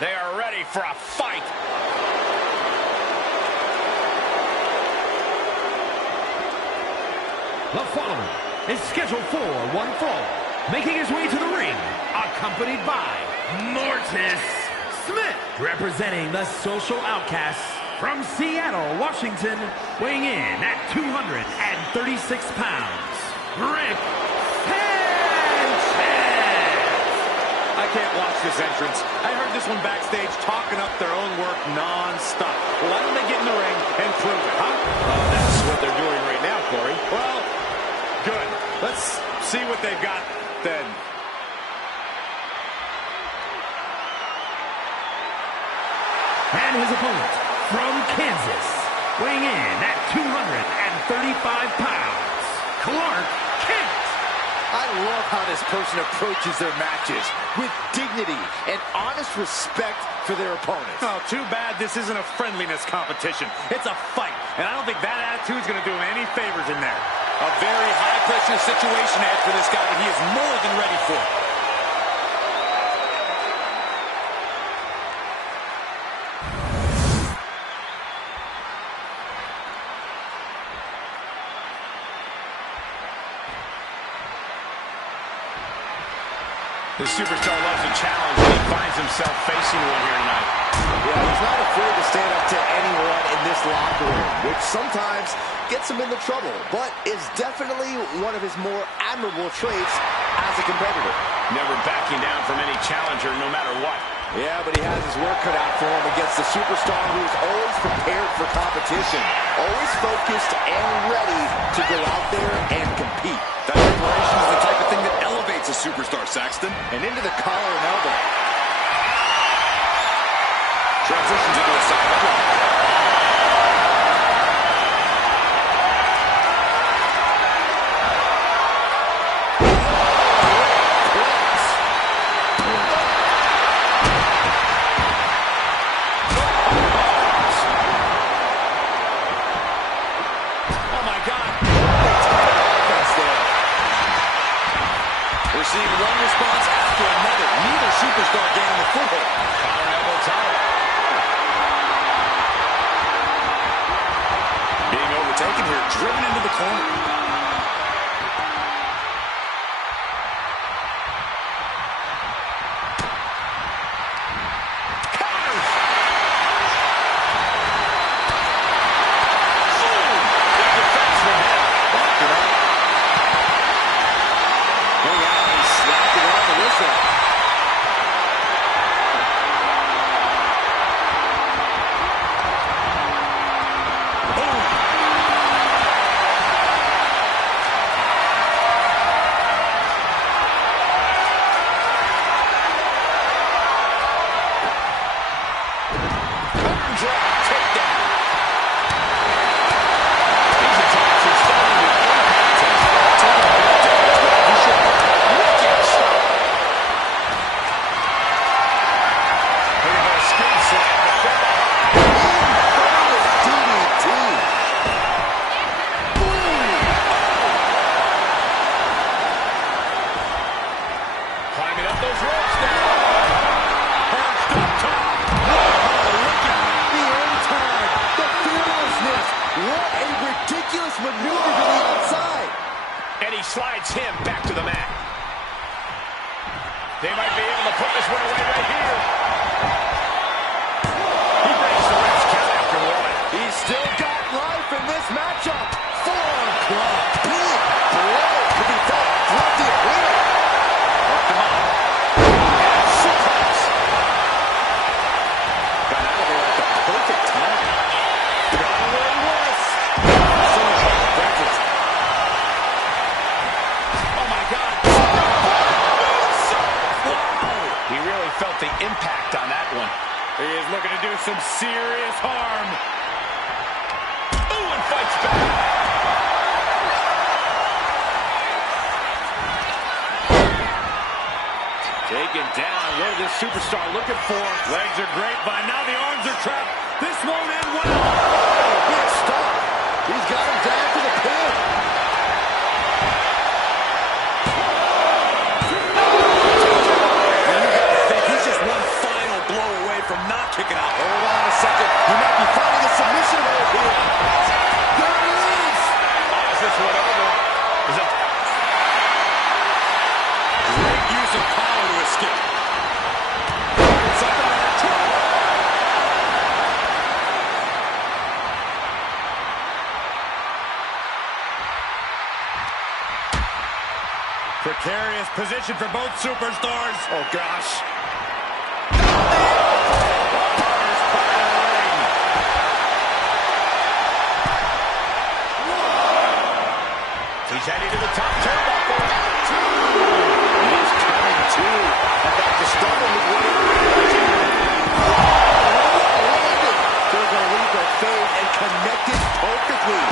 They are ready for a fight. The following is scheduled for one fall, making his way to the ring, accompanied by Mortis Smith, representing the Social Outcasts from Seattle, Washington, weighing in at 236 pounds, Rick Sanchez. I can't watch this entrance. I heard this one backstage talking up their own work non-stop. Why don't they get in the ring and prove it, huh? That's what they're doing right now, Corey. Well, good. Let's see what they've got then. And his opponent from Kansas, weighing in at 235 pounds, Clark Kent. I love how this person approaches their matches with dignity and honest respect for their opponents. Oh, too bad this isn't a friendliness competition. It's a fight, and I don't think that attitude's going to do him any favors in there. A very high-pressure situation ahead for this guy that he is more than ready for. The superstar loves a challenge, and he finds himself facing one here tonight. Yeah, he's not afraid to stand up to anyone in this locker room, which sometimes gets him into trouble, but is definitely one of his more admirable traits as a competitor. Never backing down from any challenger, no matter what. Yeah, but he has his work cut out for him against the superstar who's always prepared for competition, always focused and ready to go out there and compete. That preparation is the type of thing that elevates a superstar, Saxton. And into the collar and elbow. Transitions into a side headlock. Oh my God. We're seeing one response after another. Neither superstar gaining the foothold. Collar and elbow tie. Being overtaken here, driven into the corner. Slides him back to the mat. They might be able to put this one away right here. He breaks the ref's count after one. He's still got life in this matchup. Forearm club. Big blow to be felt throughout the arena. Hooked him up. And suplex. Got out of there at the perfect time. Got him where he was. He really felt the impact on that one. He is looking to do some serious harm. Ooh, and fights back. Taken down. What is this superstar looking for? Legs are grapevine. Now the arms are trapped. This won't end well. Oh, big stop. He's got him down to the pin. He's just one final blow away position for both superstars. Oh, gosh. He's heading to the top turnbuckle. He is coming to. In fact, to start him with what he landed. Took a leap of faith and connected perfectly.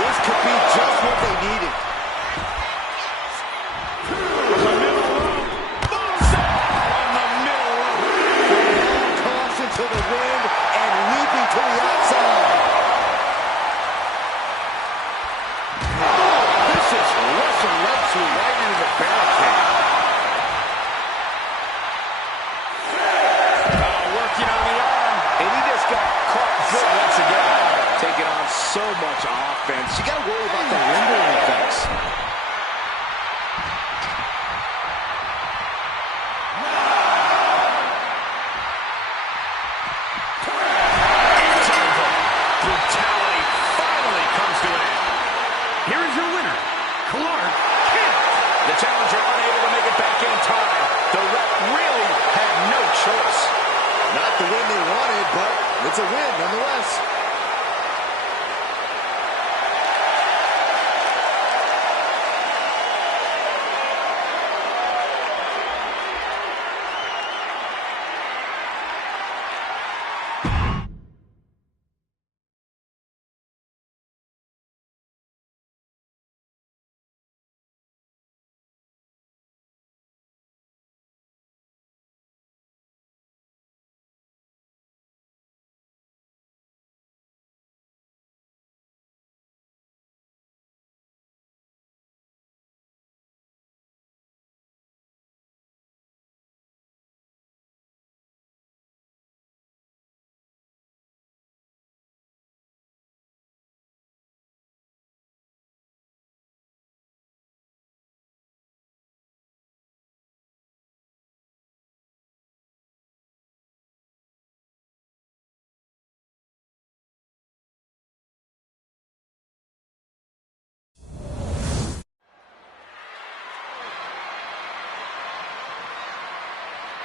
This could be just what they needed. From the middle rope. Moonsault on the middle rope. Long caution to the wind and leaping to the outside. Russian leg sweep right into the barricade. Working on the arm. And he just got caught good once again. Taking on so much offense. You got to worry about the lingering effects. Brutality finally comes to an end. Here is your winner, Clark Kent. The challenger unable to make it back in time. The ref really had no choice. Not the win they wanted, but it's a win nonetheless.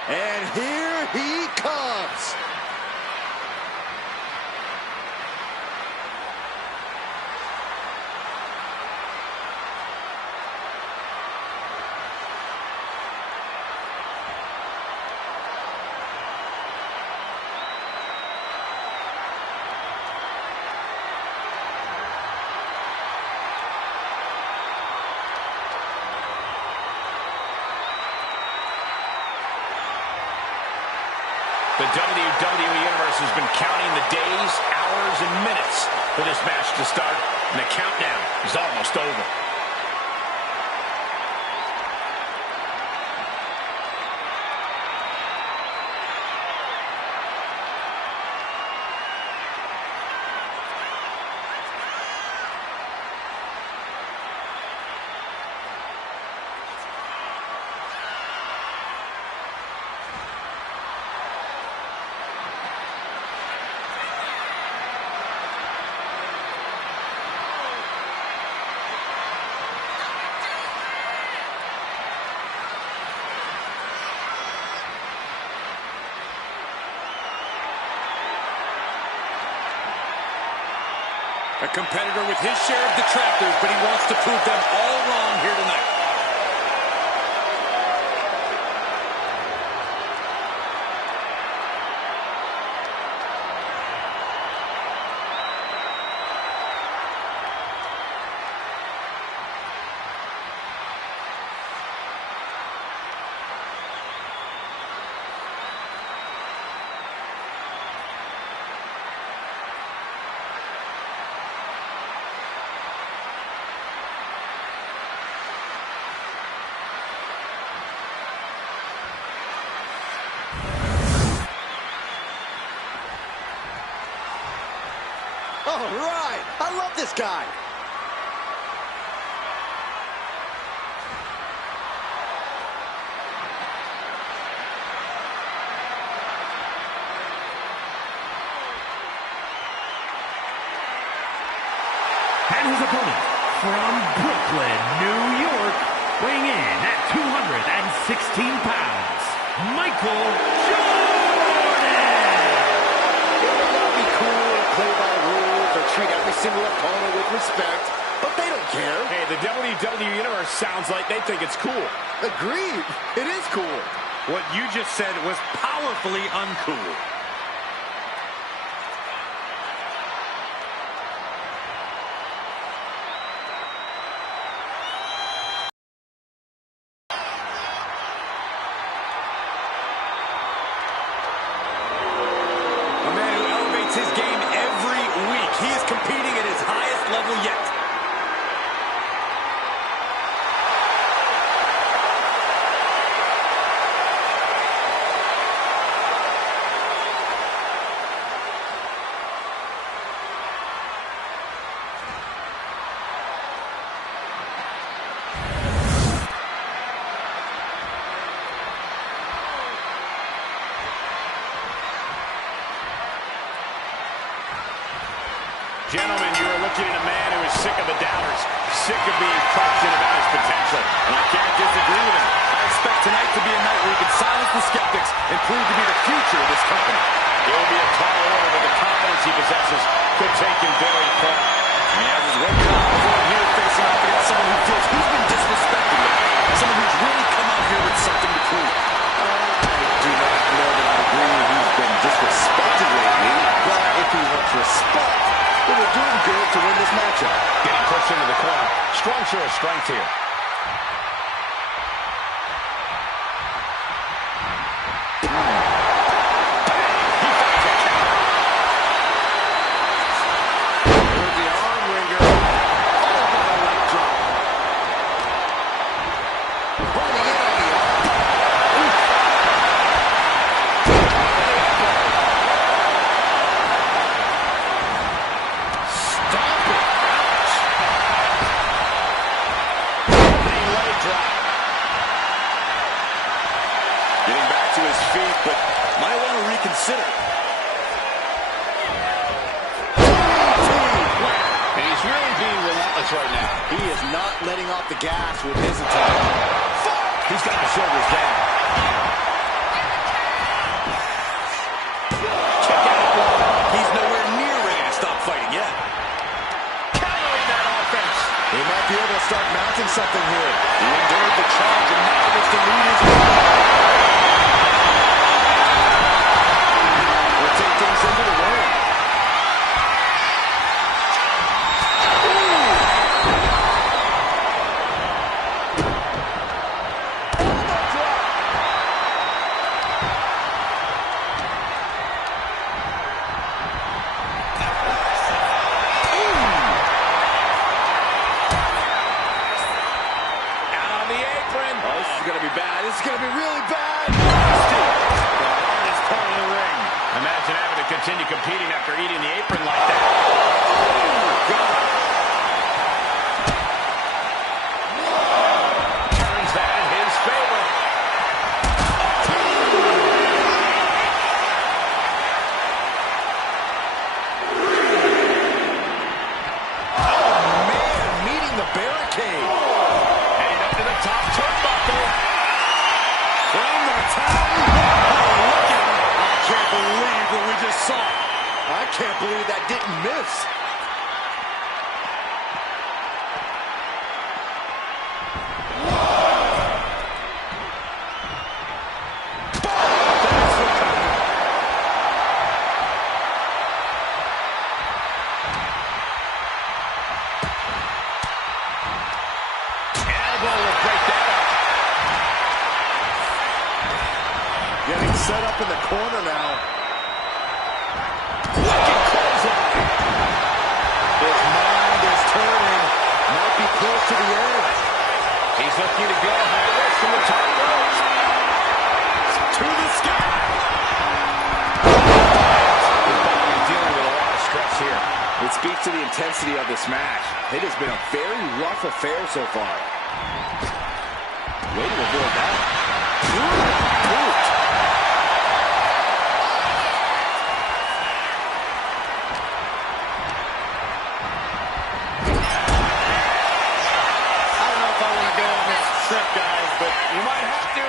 And here he comes. The WWE Universe has been counting the days, hours, and minutes for this match to start, and the countdown is almost over. A competitor with his share of detractors, but he wants to prove them all wrong here tonight. All right. I love this guy. And his opponent from Brooklyn, New York, weighing in at 205 pounds, Michael Jordan! It may not be cool to play by rules or treat every single opponent with respect, but they don't care. Hey, the WWE Universe sounds like they think it's cool. Agreed. It is cool. What you just said was powerfully uncool. A man who elevates his game every week. He is competing at his highest level yet. Gentlemen, you are looking at a man who is sick of the doubters, sick of being questioned about his potential, and I can't disagree with him. I expect tonight to be a night where he can silence the skeptics and prove to be the future of this company. It will be a tall order, but the confidence he possesses could take him very far. And he has his work cut out for him here, facing off against someone who feels he's been disrespected lately, someone who's really come out here with something to prove. I do not know that I agree he's been disrespected lately, but if he wants respect, then we're doing good to win this matchup. Getting pushed into the corner. Strong show of strength here. Getting back to his feet, but might want to reconsider. And he's really being relentless right now. He is not letting off the gas with his attack. He's got the shoulders down. Check out. He's nowhere near ready to stop fighting yet. Countering that offense. He might be able to start mounting something here. He endured the charge and now looks to lead his way. We'll take things into the ring. This is going to be really bad. The hardest part of the ring. Imagine having to continue competing after eating the apron like that. Oh, God. Turns that in his favor. Oh, man, meeting the barricade. Heading up to the top turnbuckle. From the top. Oh, look at him. I can't believe what we just saw. I can't believe that didn't miss. Elbow will break that up. Getting set up in the corner now. Wicked clothesline. His mind is turning. Might be close to the edge. He's looking to go high risk from the top ropes. To the sky. His body is dealing with a lot of stress here. It speaks to the intensity of this match. It has been a very rough affair so far. Way to avoid that. Boot. I don't know if I want to go on this trip, guys, but you might have to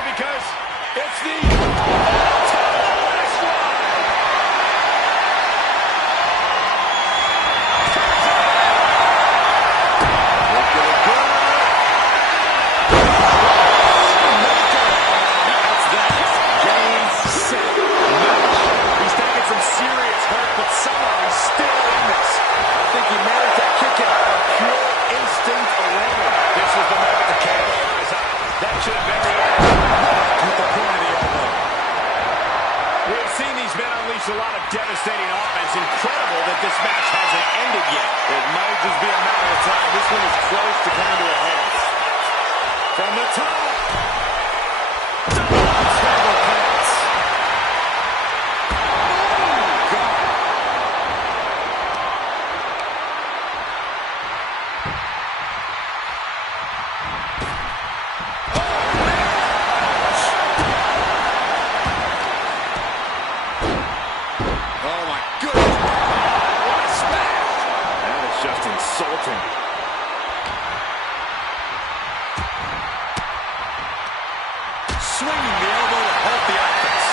unleash a lot of devastating offense. Incredible that this match hasn't ended yet. It might just be a matter of time. This one is close to coming to a head. From the top. Double pass. Oh, God. Oh, my goodness. What a smash. That is just insulting. Swinging the elbow to halt the offense.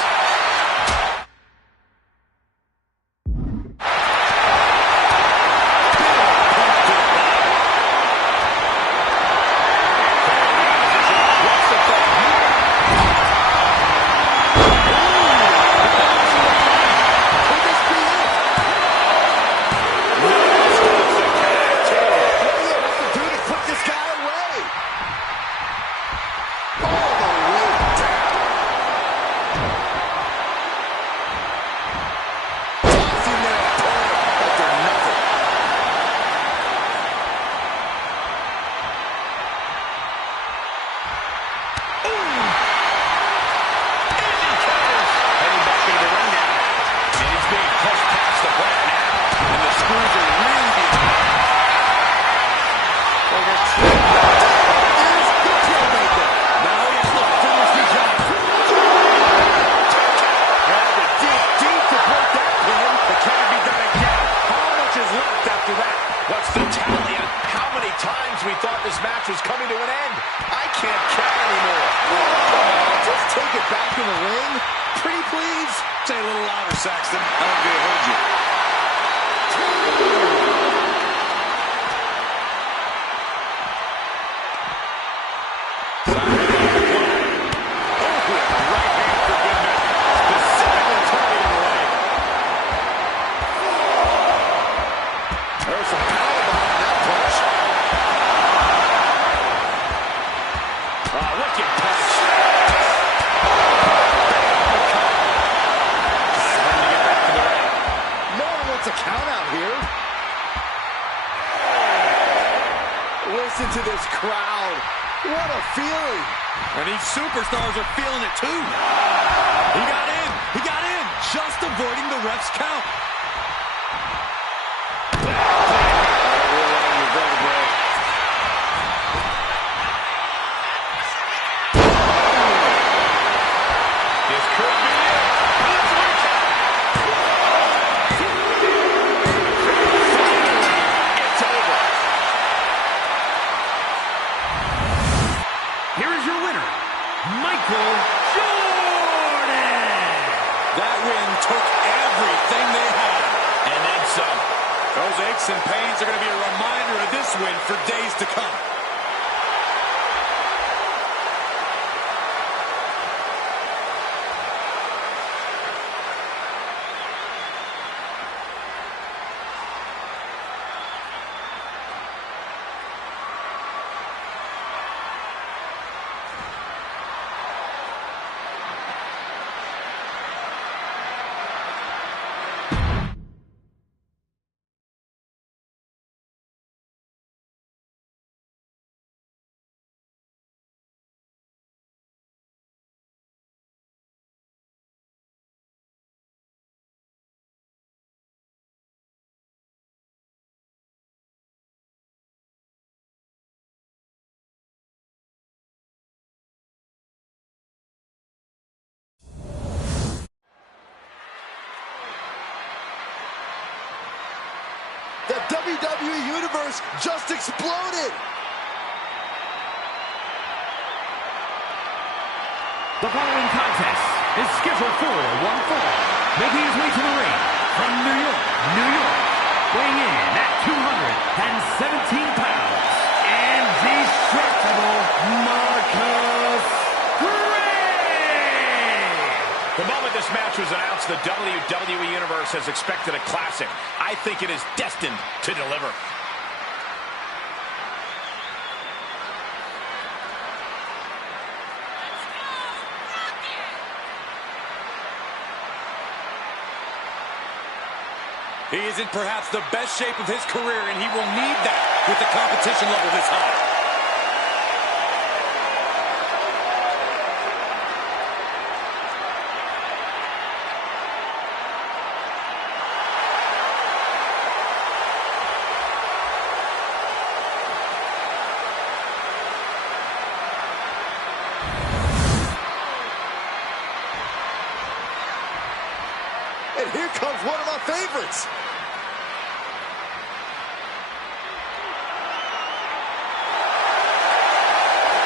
We thought this match was coming to an end. I can't count anymore. Come on, just take it back in the ring. Pretty please. Say a little louder, Saxton. I don't think I heard you. Listen to this crowd. What a feeling. And these superstars are feeling it too. He got in. He got in. Just avoiding the ref's count. This could be it. It's over. Here is your winner, Michael Jordan. That win took everything they had, and then some. Those aches and pains are going to be a reminder of this win for days to come. The WWE Universe just exploded. The following contest is scheduled for one fall, making his way to the ring from New York, New York, weighing in at 217 pounds, indestructible Marcus Gray! The moment this match was announced, the WWE Universe has expected a classic. I think it is destined to deliver. He is in perhaps the best shape of his career, and he will need that with the competition level this high. And here comes one of my favorites.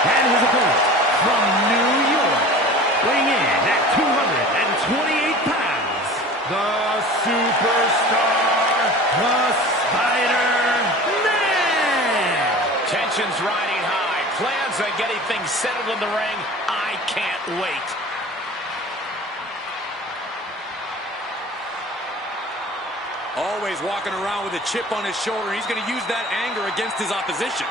And his opponent from New York, weighing in at 228 pounds, the superstar, the Spider-Man. Tension's riding high. Plans on getting things settled in the ring. I can't wait. Always walking around with a chip on his shoulder. He's going to use that anger against his opposition.